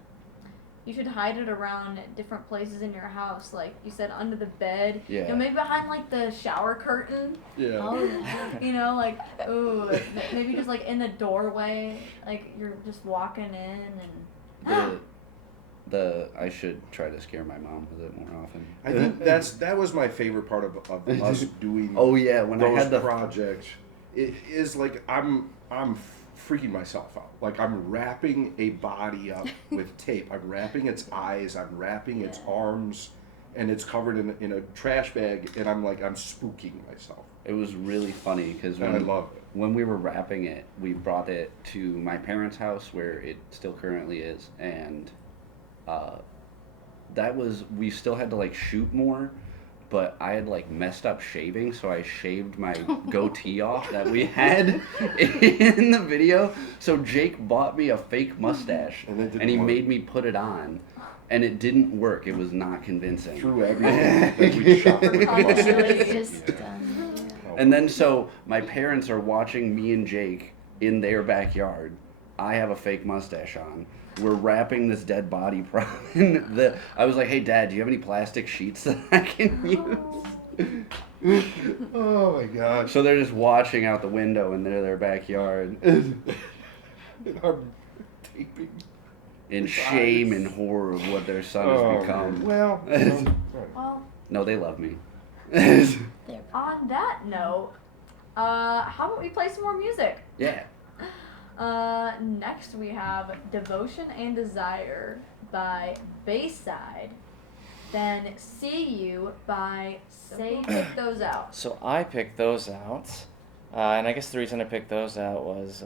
You should hide it around different places in your house, like you said, under the bed. Yeah. You know, maybe behind like the shower curtain. Yeah. Oh yeah. You know, like maybe just like in the doorway, like you're just walking in and. I should try to scare my mom with it more often. I think that was my favorite part of us doing Oh yeah, when I those had the projects. It is like I'm freaking myself out. Like I'm wrapping a body up with tape. I'm wrapping its eyes. I'm wrapping its arms, and it's covered in a trash bag. And I'm spooking myself. It was really funny because And I love it. when we were wrapping it, we brought it to my parents' house where it still currently is, and we still had to like shoot more, but I had like messed up shaving, so I shaved my goatee off that we had in the video. So Jake bought me a fake mustache, And it didn't and he work. made me put it on, and it didn't work. It was not convincing. Through everything that we shot with the Oh, bus. really? It's just yeah. And then so my parents are watching me and Jake in their backyard. I have a fake mustache on. We're wrapping this dead body prop. And I was like, "Hey, Dad, do you have any plastic sheets that I can use?" Oh my gosh. So they're just watching out the window in their backyard I'm taping. in shame and horror of what their son has become. Well, Well, No, they love me. They're on that note, how about we play some more music? Yeah. Next we have Devotion and Desire by Bayside. Then See You by Say Pick Those Out. So I picked those out, and I guess the reason I picked those out was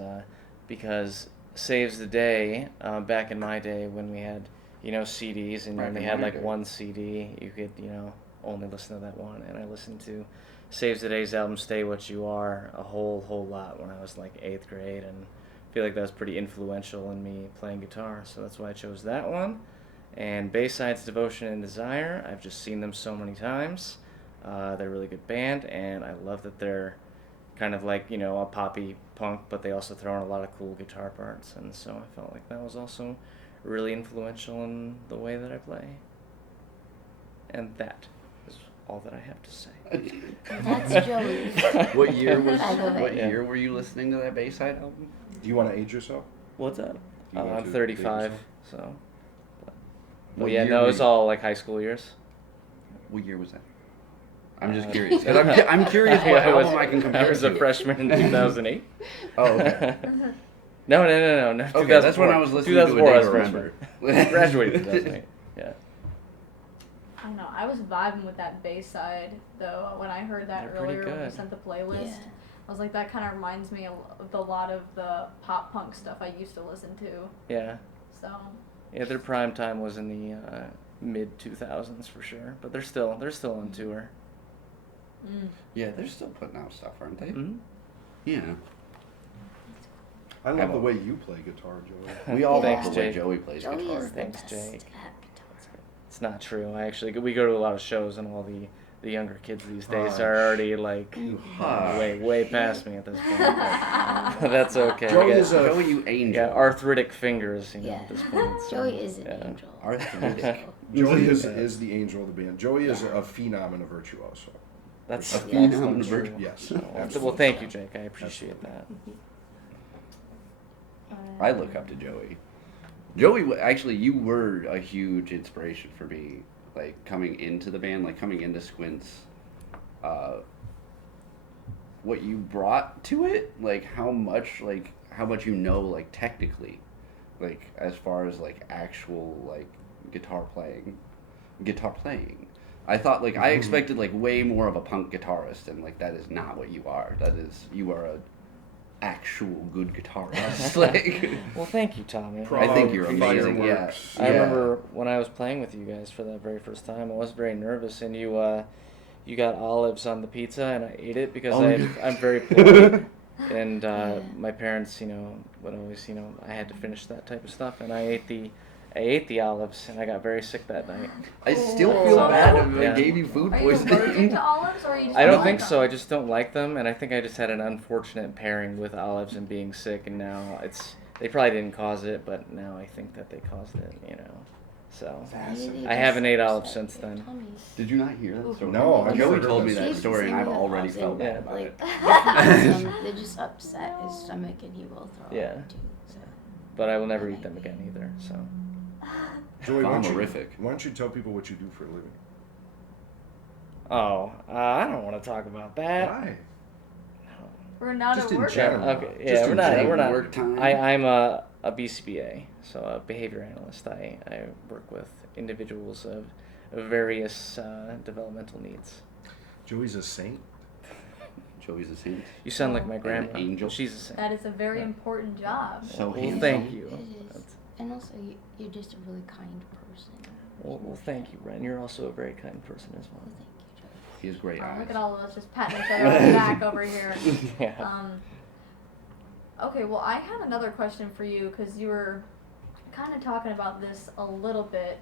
because Saves the Day, back in my day when we had, CDs and you Back only in had my like day. one CD, you could, only listen to that one. And I listened to Saves the Day's album Stay What You Are a whole lot when I was like 8th grade, and I feel like that was pretty influential in me playing guitar, so that's why I chose that one. And Bayside's Devotion and Desire, I've just seen them so many times. They're a really good band, and I love that they're kind of like, a poppy punk, but they also throw in a lot of cool guitar parts, and so I felt like that was also really influential in the way that I play. And that is all that I have to say. That's Joey. What year was? I love it. What Yeah. year were you listening to that Bayside album? do you want to age yourself? What's up? You want I'm to 35, age so. But What yeah, year no, were it's you- all like high school years. What year was that? I'm just Uh, curious. 'Cause I'm curious what I album I can compare was a to. freshman in 2008. Oh, okay. No. Okay, 2004. that's when I was listening to A 2004, Day I to was Remember. freshman. Graduated in 2008. Yeah. I don't know. I was vibing with that bass side though when I heard that They're pretty earlier when you good. sent the playlist. Yeah. I was like, that kind of reminds me of a lot of the pop punk stuff I used to listen to. Yeah. So. Yeah, their prime time was in the mid 2000s for sure, but they're still on tour. Mm. Yeah, they're still putting out stuff, aren't they? Mm-hmm. Yeah. I love the way you play guitar, Joey. We all Thanks, love the way Jake. Joey plays Joey guitar. is the Thanks, best Jake. at guitar. It's not true. We go to a lot of shows, and all the younger kids these days Hush. are already like Hush. way past me at this point. But that's okay. Joey I is got, a- Joey, you angel. yeah, arthritic fingers, Yeah. at this point. So, Joey is an yeah. angel. Arthritic. Joey Yeah. is the angel of the band. Joey is a phenom and a virtuoso. That's A that's phenom not and a true. virtuoso. Yes. Well, absolutely. thank you, Jake. I appreciate that. I look up to Joey. Joey, actually, you were a huge inspiration for me, like, coming into the band, like, coming into Squints. What you brought to it, like, how much you know, like, technically, like, as far as, like, actual, like, guitar playing. I thought, like, I expected, like, way more of a punk guitarist, and, like, that is not what you are. You are a actual good guitarist. Like, Well, thank you, Tommy. I think you're amazing. Yeah. Fireworks. I Yeah. remember when I was playing with you guys for that very first time, I was very nervous, and you got olives on the pizza, and I ate it because I'm very polite, and my parents, would always, I had to finish that type of stuff, and I ate the olives, and I got very sick that night. I still feel So, bad if I yeah. gave you food Are you allergic poisoning. to olives, or are you just I don't like think them? so. I just don't like them, and I think I just had an unfortunate pairing with olives and being sick, and now they probably didn't cause it, but now I think that they caused it, So Maybe they I haven't just ate olives upset since their then. tummies. Did you not hear that story? No, I've Joey never told heard me that that story. story, and I've Maybe already olives felt and, bad about like, it. they just upset his stomach and he will throw Yeah. up too. So. But I will never eat them again either. So Joey, why don't, Bomberific. why don't you tell people what you do for a living? I don't want to talk about that. Why? We're not Just at in work. general. Okay, Just yeah, in we're not. general. We're not. Work time. I'm a BCBA, so a behavior analyst. I work with individuals of various developmental needs. Joey's a saint. Joey's a saint. You sound like my grandma. angel. She's a saint. That is a very important job. So Well, handsome. thank you. It is. That's- And also, you're just a really kind person. Well, thank you, Ren. You're also a very kind person as Well, well. thank you, Joey. He has great Oh, eyes. look at all of us just patting each other on the back over here. Yeah. Okay, well, I had another question for you because you were kind of talking about this a little bit.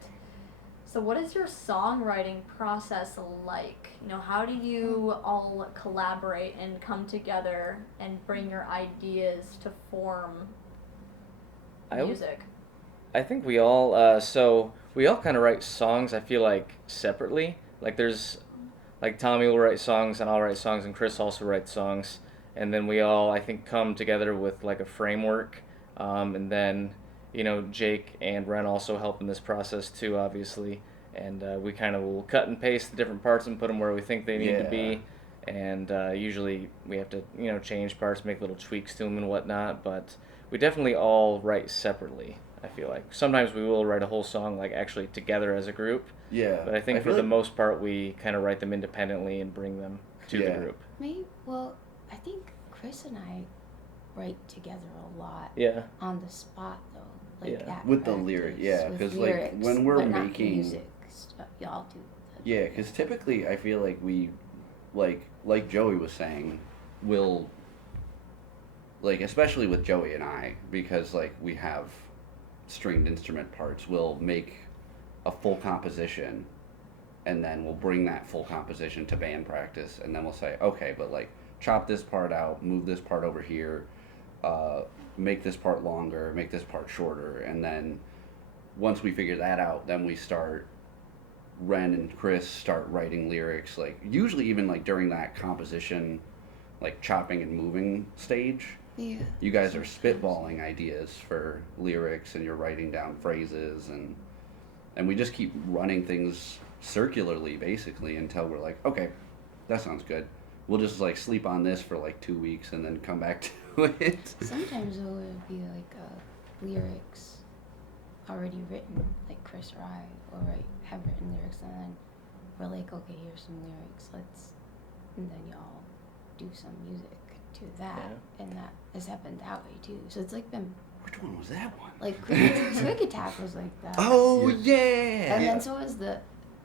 So, what is your songwriting process like? How do you all collaborate and come together and bring your ideas to form I- music? I think we all we all kind of write songs. I feel like separately. Like Tommy will write songs and I'll write songs and Chris also writes songs, and then we all I think come together with like a framework, and then Jake and Ren also help in this process too, obviously, and we kind of will cut and paste the different parts and put them where we think they need to be, and usually we have to change parts, make little tweaks to them and whatnot, but we definitely all write separately. I feel like sometimes we will write a whole song like actually together as a group, Yeah. but I think for feel the like- most part we kind of write them independently and bring them to the Yeah. group. I think Chris and I write together a lot Yeah. on the spot, though. Like Yeah. at With the practice, lyric, yeah, with 'cause, like, lyrics, when we're but not making- music stuff, y'all do. Yeah, because typically I feel like we, like Joey was saying, will, especially with Joey and I, because we have stringed instrument parts, we'll make a full composition, and then we'll bring that full composition to band practice, and then we'll say, okay, but chop this part out, move this part over here, make this part longer, make this part shorter, and then once we figure that out, then we start. Ren and Chris start writing lyrics, usually even during that composition, chopping and moving stage. Yeah. You guys are spitballing ideas for lyrics, and you're writing down phrases, and we just keep running things circularly, basically, until we're like, okay, that sounds good. We'll just sleep on this for 2 weeks, and then come back it. Sometimes it would be like lyrics already written, like Chris or I, or have written lyrics, and then we're like, okay, here's some lyrics, and then y'all do some music to that, and that has happened that way too. So it's like been. Which one was that one? Like Quick Attack was like that. Oh yeah. And then so was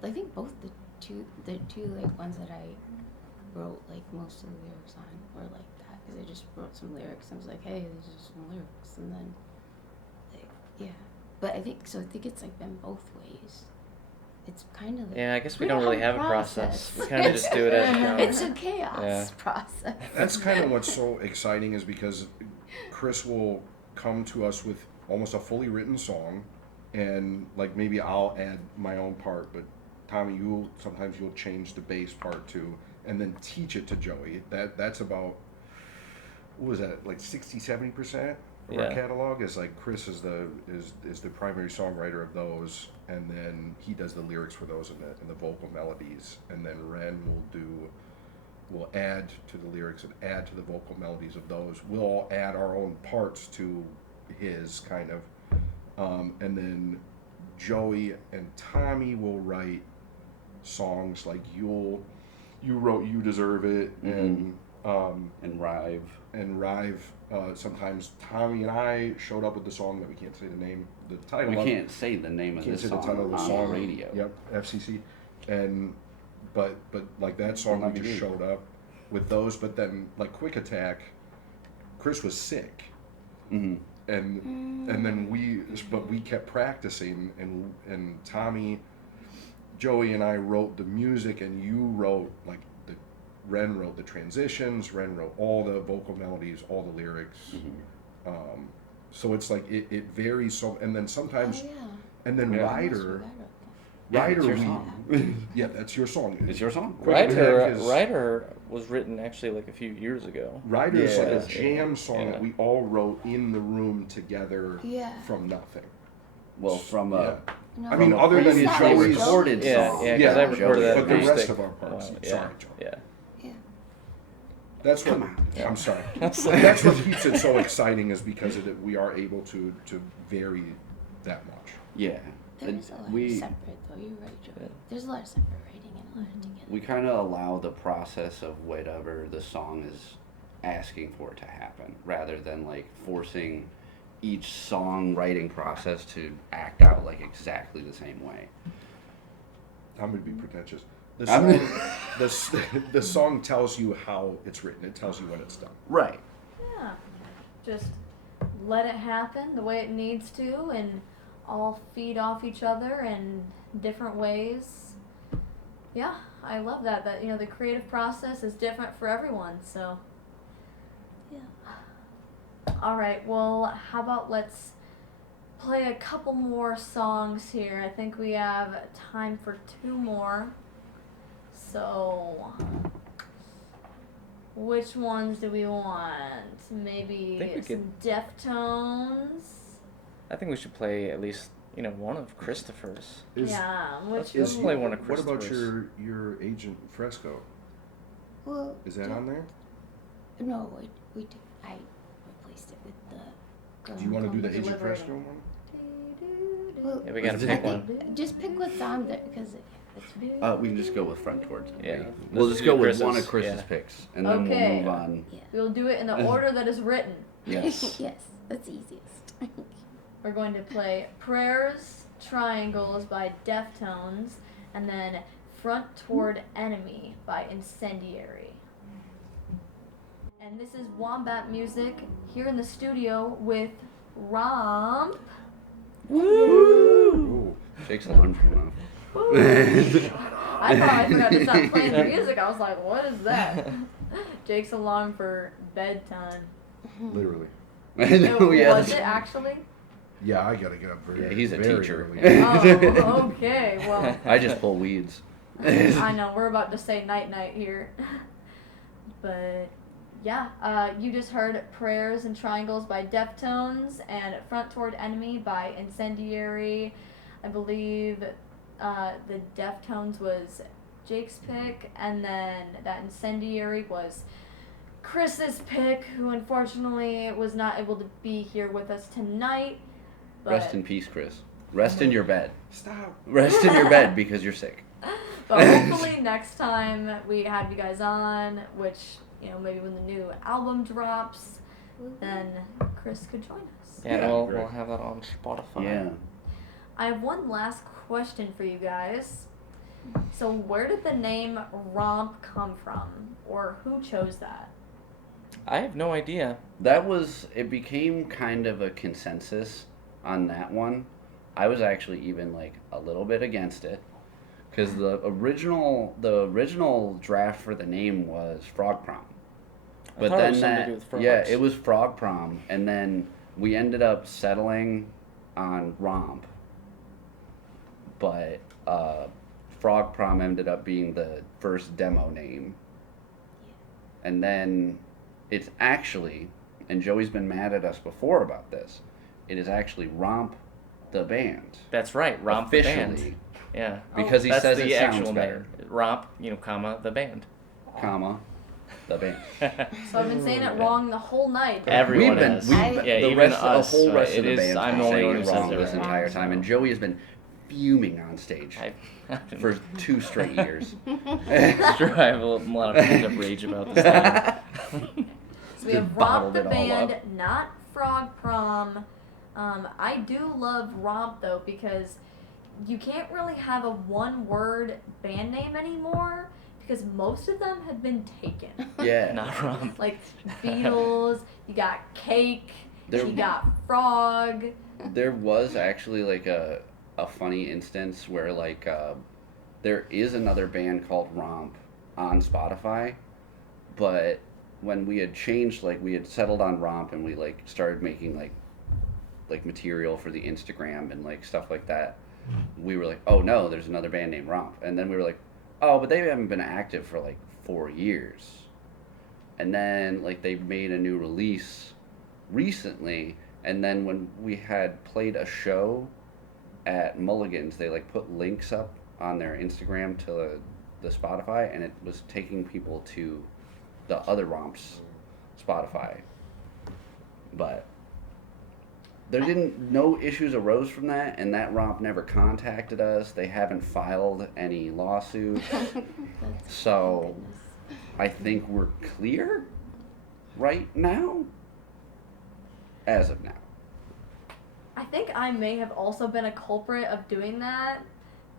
I think both the two like ones that I wrote like most of the lyrics on were like that, because I just wrote some lyrics and was like, hey, these are some lyrics, and then like but I think it's like been both ways. It's kind of like, Yeah, I guess we don't really have a process. We kind of just do it as we go. It's a chaos process. That's kind of what's so exciting, is because Chris will come to us with almost a fully written song, and like maybe I'll add my own part, but Tommy, sometimes you'll change the bass part too, and then teach it to Joey. That's about, what was that, like 60-70% of our catalog is like Chris is the primary songwriter of those, and then he does the lyrics for those and the vocal melodies, and then Ren will add to the lyrics and add to the vocal melodies of those. We'll all add our own parts to his kind of, and then Joey and Tommy will write songs like you wrote "You Deserve It" and Rive. Sometimes Tommy and I showed up with the song that we can't say the name, the title. We can't say the name of the song on the radio. Yep, FCC, but like that song we just showed up with those. But then like Quick Attack, Chris was sick, and then we kept practicing, and Tommy, Joey and I wrote the music, and Ren wrote the transitions, Ren wrote all the vocal melodies, all the lyrics. So it's like it varies so, and then sometimes, and then Ryder, that's your song. Yeah, that's your song. It's your song. Ryder was written actually like a few years ago. Ryder is like a jam song that we all wrote in the room together from nothing. Well, from No, I mean, other than Joey's recorded song. because I recorded that. But the rest of our parts. Sorry, Joe. Yeah. That's what. I'm sorry. That's what keeps it so exciting, is because we are able to vary that much. Yeah. There's a lot of separate, though. You're right, Joey. There's a lot of separate writing and a lot of together. We kind of allow the process of whatever the song is asking for it to happen, rather than like forcing each songwriting process to act out like exactly the same way. I'm going to be pretentious. The song tells you how it's written. It tells you when it's done. Right. Yeah. Just let it happen the way it needs to, and all feed off each other in different ways. Yeah, I love that. That, the creative process is different for everyone, so. Yeah. All right, well, how about let's play a couple more songs here. I think we have time for 2 more. So, which ones do we want? Maybe some Deftones? I think we should play at least, one of Christopher's. Let's play one of Christopher's. What about your Agent Fresco? Well, is that on there? No, we did. I replaced it with the. Do you want to do the Agent Fresco one? Well, Yeah, we gotta pick one. Just pick what's on there, because We can just go with Front Towards. Yeah. We'll just go with Chris's, one of Chris's picks, and then we'll move on. We'll do it in the order that is written. Yes. Yes, that's easiest. We're going to play Prayers, Triangles by Deftones, and then Front Toward Enemy by Incendiary. And this is Wombat Music here in the studio with Romp. Woo! Jake's alarm went off. I thought I forgot to stop playing the music. I was like, what is that? Jake's alarm for bedtime. Literally. Was it actually? Yeah, I gotta get up very. Yeah, he's a very teacher. early. Oh, okay. Well, I just pull weeds. I know we're about to say night night here, but yeah, you just heard Prayers and Triangles by Deftones and Front Toward Enemy by Incendiary. I believe the Deftones was Jake's pick, and then that Incendiary was Chris's pick, who unfortunately was not able to be here with us tonight. But, Rest in peace, Chris. Rest in your bed. Stop. Rest in your bed because you're sick. but hopefully next time we have you guys on, which, maybe when the new album drops, then Chris could join us. Yeah, Yeah, we'll great. have that on Spotify. Yeah. I have one last question for you guys. So where did the name Romp come from? Or who chose that? I have no idea. It became kind of a consensus on that one. I was actually even like a little bit against it. Because the original draft for the name was Frog Prom. I thought it was something to do with frogs. Yeah, it was Frog Prom, and then we ended up settling on Romp. But Frog Prom ended up being the first demo name. And then it's actually, and Joey's been mad at us before about this, it is actually Romp the band. That's right, Romp the Officially. band. Yeah. Because he That's says the it sounds actual better. name. Romp, comma, the band. Comma, the band. So I've been saying it wrong the whole night. Everyone We've been, has. we've, Yeah, the even rest, us, the whole rest right, of the it is- band's I'm been the only saying one it who says wrong it this wrong, entire time, so. and Joey has been fuming on stage for 2 straight years. It's true, I have a lot of pent up rage about this thing. So we have Just Romp bottled the it all band, up. not Frog Prom. I do love Romp though because you can't really have a one-word band name anymore because most of them have been taken. Yeah. Not Romp. Like Beatles, you got Cake, There- you got Frog. There was actually like a funny instance where like there is another band called Romp on Spotify, but when we had changed, like we had settled on Romp and we like started making like material for the Instagram and like stuff like that, we were like, oh no, there's another band named Romp, and then we were like, oh, but they haven't been active for like 4 years, and then like they made a new release recently, and then when we had played a show at Mulligan's, they like put links up on their Instagram to the Spotify, and it was taking people to the other Romp's Spotify. But no issues arose from that, and that Romp never contacted us. They haven't filed any lawsuits. So I think we're clear right now, as of now. I think I may have also been a culprit of doing that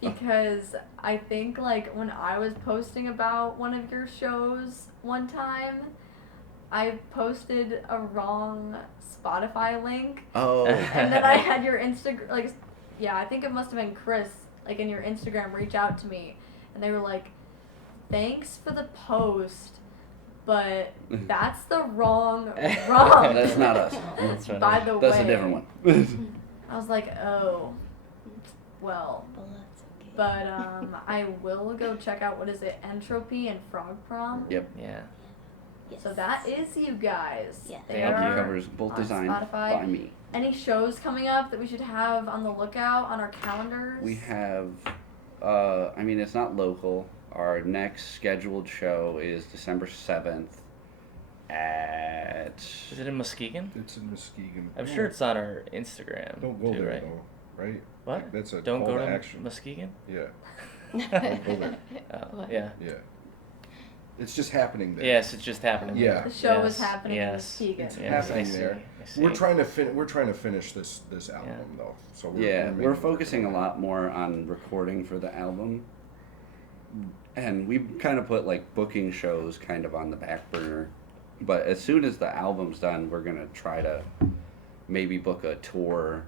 because I think like when I was posting about one of your shows one time, I posted a wrong Spotify link. Oh. And then I had your Instagram, like, yeah, I think it must have been Chris, like in your Instagram, reach out to me. And they were like, thanks for the post, but that's the wrong Romp. That's not us. That's right. By the That's way. a different one. I was like, oh, well. Well, that's okay. But I will go check out, what is it, Entropy and Frog Prom. Yep. Yeah. Yes. So that is you guys. Yeah. They Thank you. are Covers both on designed Spotify. by me. Any shows coming up that we should have on the lookout on our calendars? We have, I mean, it's not local. Our next scheduled show is December 7th at... Is it in Muskegon? It's in Muskegon. I'm sure it's on our Instagram. Don't go too, there right? though, right? What? That's a Don't call go to to action. Muskegon? Yeah, don't go there. Oh, yeah. Yeah. It's just happening there. Yes, it's just happening. Yeah. The show is Yes, happening yes. in Muskegon. It's Yes, happening I see. there. I see. We're trying to finish this album though. So Yeah, making we're work focusing a on that. lot more on recording for the album. And we kind of put like booking shows kind of on the back burner. But as soon as the album's done, we're going to try to maybe book a tour,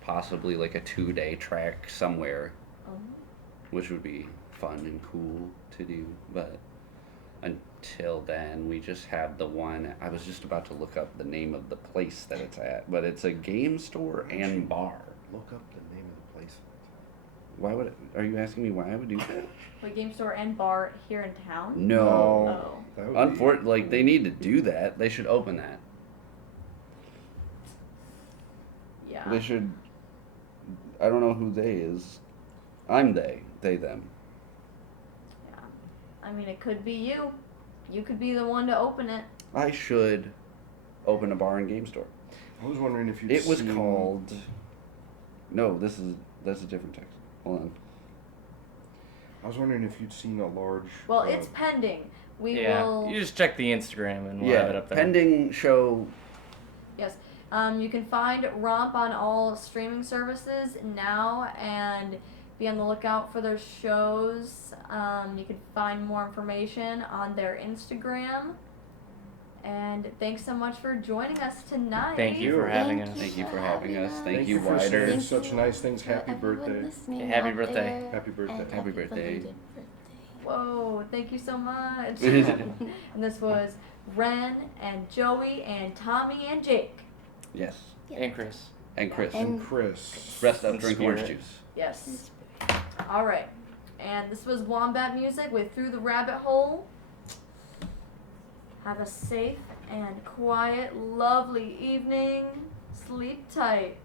possibly like a 2-day track somewhere, Oh. which would be fun and cool to do. But until then, we just have the one. I was just about to look up the name of the place that it's at, but it's a game store and bar. Look up the name of the place. Why would? Are you asking me why I would do that? Wait, game store and bar here in town? No. Oh. That would be- Unfortunately, like they need to do that. They should open that. Yeah. They should. I don't know who they is. I'm they. They them. Yeah. I mean, it could be you. You could be the one to open it. I should open a bar and game store. I was wondering if you'd It was seen- called. No, that's a different text. Hold on. I was wondering if you'd seen a large. Well, it's pending. We Yeah, will. you just check the Instagram and we'll have it Yeah, up there. pending show. Yes. You can find Romp on all streaming services now and be on the lookout for their shows. You can find more information on their Instagram. And thanks so much for joining us tonight. Thank you for having us. Thank you for having us. Thank Thank you, you for saying WIDR. such nice things. Happy Everyone birthday. listening Yeah, happy out birthday. there, Happy birthday. and Happy birthday. belated Whoa, thank you so much. And this was Ren and Joey and Tommy and Jake. Yes. And Chris. And Chris. And Chris. Rest up, And drink Spirit. orange juice. Yes. All right. And this was Wombat Music with Through the Rabbit Hole. Have a safe and quiet, lovely evening. Sleep tight.